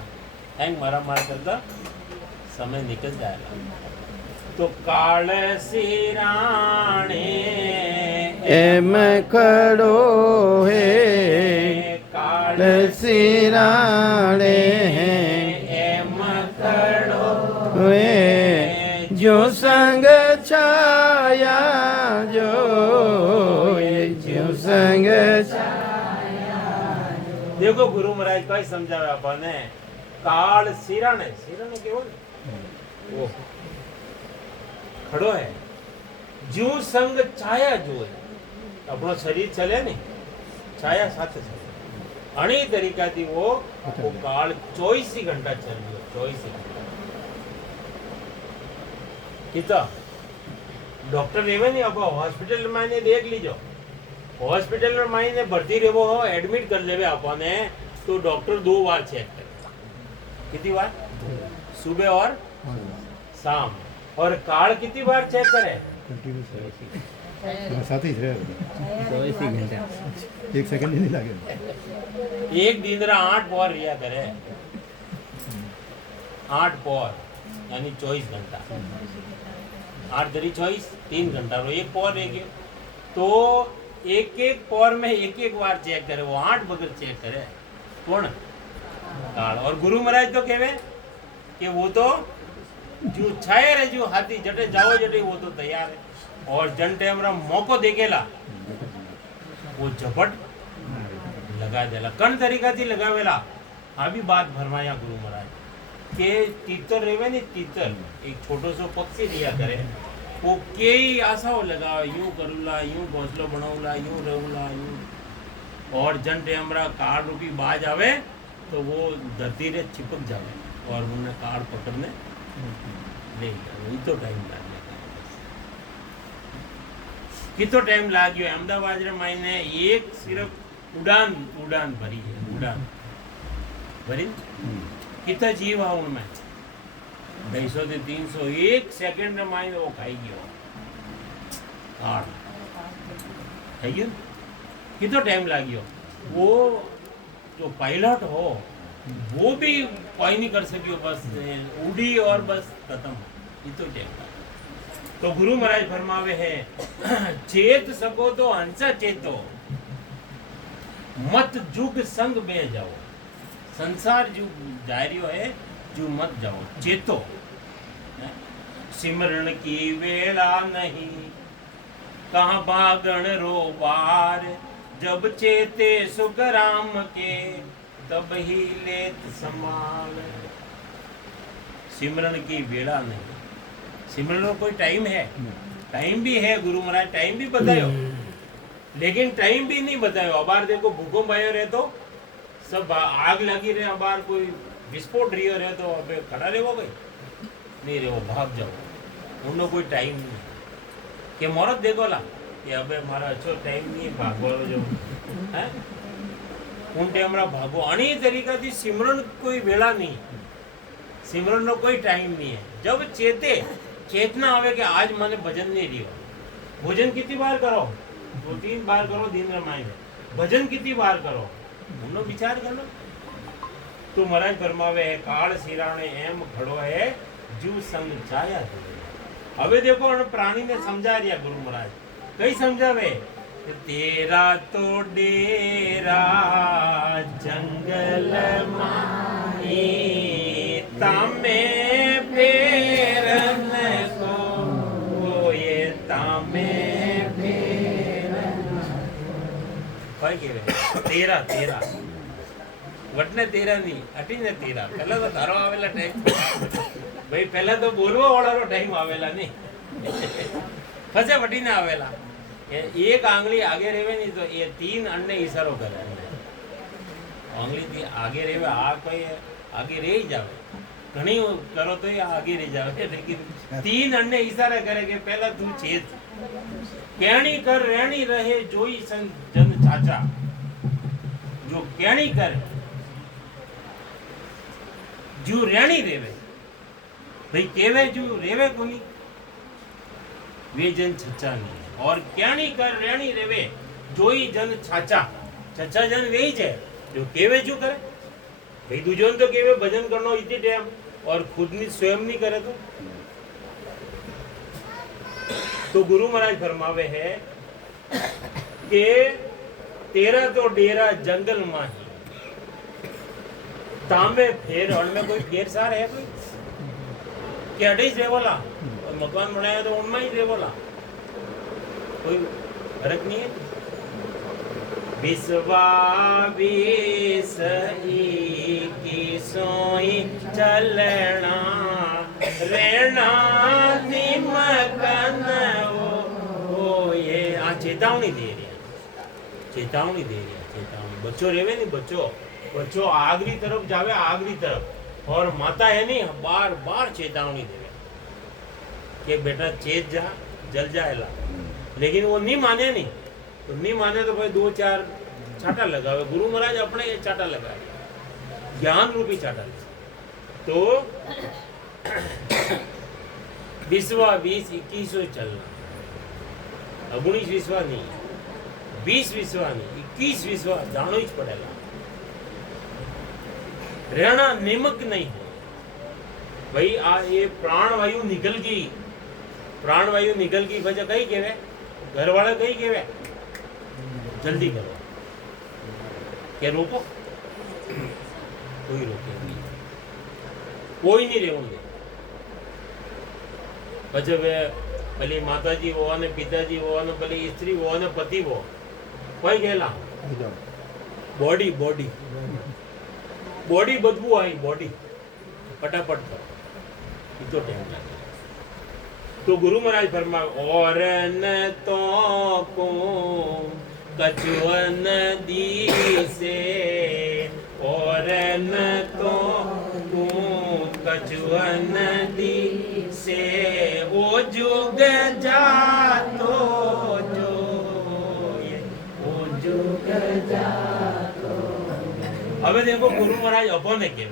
हैंग मारा मार करता समय निकल जाएगा। तो काल सिराणे एम खड़ो है काल सिराणे एम खड़ो वे जो संग छाया जो संग देखो गुरु महाराज कई समझावे आपने काल सिराणे सिराणे केवो वो खड़ो है जो संग छाया जो है अपनो शरीर चले ने छाया साथ चले अणी तरीका थी वो काल 24 घंटा चल रही 24 घंटा कितना डॉक्टर रेवे नहीं अब हॉस्पिटल में ने देख लीजो हॉस्पिटल में मायने भर्ती रेवो हो एडमिट कर लेवे आपने तो डॉक्टर 2 बार चेक करे कितनी बार सुबह और शाम और काल कितनी बार चेक करे साथ ही 24 घंटा 1 सेकंड नहीं लगे एक दिन रा 8 पॉर रिया करे 8 पॉर यानी 24 घंटा 8 धरी 24 3 घंटा रो एक पॉर रह गयो तो एक एक पॉर में एक एक बार चेक करे वो 8 बगर चेक करे कौन काल और गुरु महाराज तो कहवे कि वो तो जो छाया रे जो हाथी जटे जाओ जटे वो तो तैयार है और जन टाइम रा मौको देखेला वो झपट लगा देला कण तरीका थी लगावेला आ भी बात भरमाया गुरु महाराज के तीतर रेवे ने तीतर एक छोटो सो पक्षी दिया करे वो कई आशाओं लगावे यूं करूला यूं घोंसलो बनाऊला यूं रहूला यूं और जन टाइम रा काल रूपी बाज आवे तो वो धरती रे चिपक जावे और उन्हें काल पकड़ने नहीं तो टाइम लागे कितो टाइम लाग्यो अहमदाबाद रे मायने एक सिर्फ उड़ान उड़ान भरी है उड़ान भरी कितना जीव है उनमें 250 से 300 एक सेकंड में मायने वो खाई गयो कार खाई गयो कितो टाइम लाग्यो वो जो पायलट हो वो भी कोई नहीं कर सकियो बस उड़ी और बस खत्म ये तो टाइम तो गुरु महाराज फरमावे है चेत सको तो हंसा चेतो मत जुग संग में जाओ संसार जो जारियो है जो मत जाओ चेतो सिमरण की वेला नहीं कहाँ भागण रो बार जब चेते सुख राम के तब ही लेत संभाल सिमरण की वेला नहीं सिमरन को कोई टाइम है टाइम भी है गुरु महाराज टाइम भी बतायो लेकिन टाइम भी नहीं बतायो अबार देखो भूकंप आयो रहे तो सब आग लगी रहे अबार कोई विस्फोट रियो रहे तो अबे खड़ा रहो गई नहीं रहो भाग जाओ उनको कोई टाइम नहीं के मोरत देखो ला कि अबे मारा अच्छो टाइम नहीं भागो जो है उन टाइम भागो अणी तरीका थी सिमरन कोई वेला नहीं सिमरन नो कोई टाइम नहीं है जब चेते चेतना आवे कि आज मैंने भजन नहीं रियो भोजन कितनी बार करो 2-3 बार करो दिन में मायने भजन कितनी बार करो उन्होंने विचार करो तो महाराज फरमावे है काल सिराणे एम खड़ो है जू संग छाया हवे देखो प्राणी ने समझा दिया गुरु महाराज कई समझावे तेरा तो डेरा जंगल माई तामे फेरन को ये तामे भाई कह रहे तेरा तेरा वटने तेरा नहीं अटीने तेरा पहला तो धारो आवेला टाइम भाई पहला तो बोलवा वाला रो टाइम आवेला नहीं फसे वटीने आवेला एक आंगली आगे रेवे नहीं तो ये 3 अन्य इशारो करे आंगली थी आगे रेवे आ कोई आगे रह ही जावे घणी करो तो ये आगे रह जावे, लेकिन 3 अन्य इशारा करे कि पहला तू छेद कहणी कर रहनी रहे जोई सन जन चाचा, जो कहणी कर जो रहनी रेवे, भाई केवे जो रेवे कोनी वे जन छच्चा नहीं, और कहणी कर रहनी रेवे जोई जन छाचा, छच्चा जन वे ही है जो केवे जो करे। भाई दूजों तो केवे भजन करनो इतनी टाइम और खुद नहीं स्वयं नहीं करे तो गुरु महाराज फरमावे है कि तेरा तो डेरा जंगल माही तांबे फेर, और में कोई फेर सार है कोई कि अड़े ही रेवला, और मकान बनाया तो उनमें ही रेवला, कोई फर्क नहीं है। विश्वा विस की सोई चलना रेणा निमकन वो ये आ चेतावनी दे रही है, चेतावनी दे रही है, चेतावनी। बच्चों रेवे नहीं, बच्चों आगरी तरफ जावे, आगरी तरफ, और माता है नहीं बार बार चेतावनी देवे कि बेटा चेत जा, जल जाएला, लेकिन वो नहीं माने नहीं, तो नहीं माने तो भाई 2-4 चाटा लगावे। गुरु महाराज अपने ये चाटा लगाए, ज्ञान रूपी चाटा। तो 20-21 चलना, 19 विश्वा नहीं, 20 विश्वा नहीं, 21 विश्वा जानो ही पड़ेगा। रहना निमक नहीं हो भाई, आ ये प्राणवायु निकल गई, प्राणवायु निकल गई वजह कही केवे, घर वाले कही केवे जल्दी करो, क्या रोको, कोई रोके नहीं, कोई नहीं रेवंगे। પછી ભલે માતાજી હો અને પિતાજી હો અને ભલે સ્ત્રી હો અને પતિ હો, કોઈ ગયેલા બોડી બોડી બોડી બદબू आई, બોડી फटाफट करो, ये तो टाइम लगे। तो गुरु महाराज फरमाए और न तो को कछुअन दी से, और न तो को कछुअन दी से ओ जुग जातो जो ये ओ जुग जातो। अबे देखो गुरु महाराज अपने के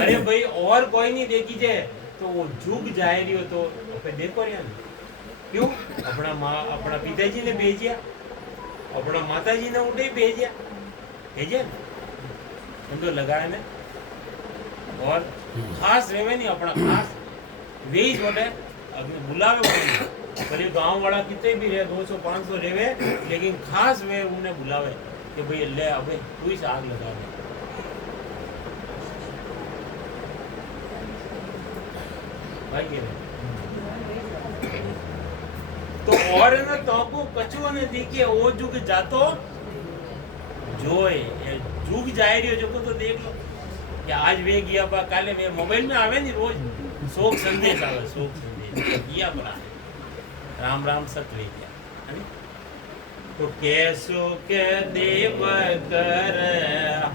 अरे भाई और कोई नहीं देखी जाए तो वो जुग जाए रही हो, तो अपने देखो रहा नहीं क्यों, अपना माँ अपना पिताजी ने भेजिया, अपना माताजी ने उठे भेजिया, भेजिया उनको लगाए ने, और खास रेवे नहीं अपना खास वे ही छोटे अपने बुलावे, भले गांव वाला कितने भी रहे 200-500 रेवे, लेकिन खास वे उन्हें बुलावे कि भाई ले अबे तू ही आग लगा दे। तो और न तो को कछुआ ने दिखे ओ जुग जातो जो ये जुग जाए रही हो, जो तो देख लो कि आज वे गया बा, काले वे मोबाइल में आवे नहीं रोज शोक संदेश आवे, शोक संदेश किया बड़ा राम राम सत्य गया। तो कैसो के देव कर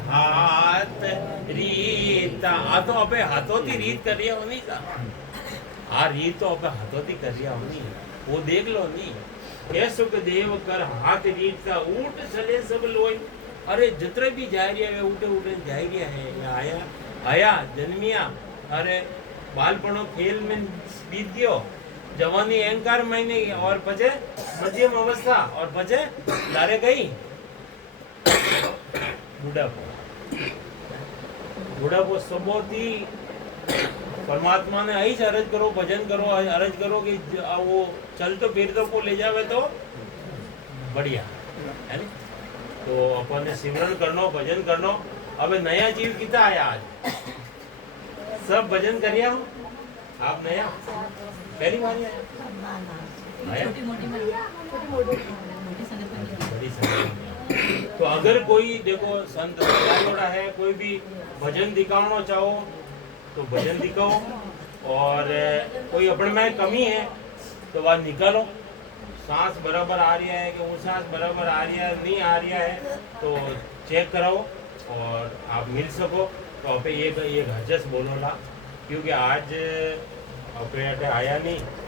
हाथ रीत, आ तो अबे हाथों की रीत कर रही है नहीं था, आ रीत तो अबे हाथों की कर रही है नहीं, वो देख लो नहीं। कैसो के देव कर हाथ रीत का ऊट चले सब लोई, अरे जितने भी जा रही है उठे उठे जा रही है, आया आया जन्मिया, अरे बालपणो खेल में बीत गयो, जवानी अहंकार महीने और पचे मध्यम अवस्था, और पचे लारे गई बुढ़ापो। बुढ़ापो सबोती परमात्मा ने आई अर्ज करो, भजन करो, अर्ज करो कि वो चल तो फिर तो को ले जावे तो बढ़िया है नी। तो अपन ने सिमरन करनो, भजन करनो। अब नया जीव कितना आया आज, सब भजन करिया हो आप नया पहली बार आया, बड़ी संगत। तो अगर कोई देखो संत जोड़ा है, कोई भी भजन दिखाना चाहो तो भजन दिखाओ, और कोई अपने में कमी है तो बात निकालो, सांस बराबर आ रही है कि वो सांस बराबर आ रही है नहीं आ रही है तो चेक कराओ, और आप मिल सको तो आप एक हजस बोलो ला क्योंकि आज ऑपरेटर आया नहीं,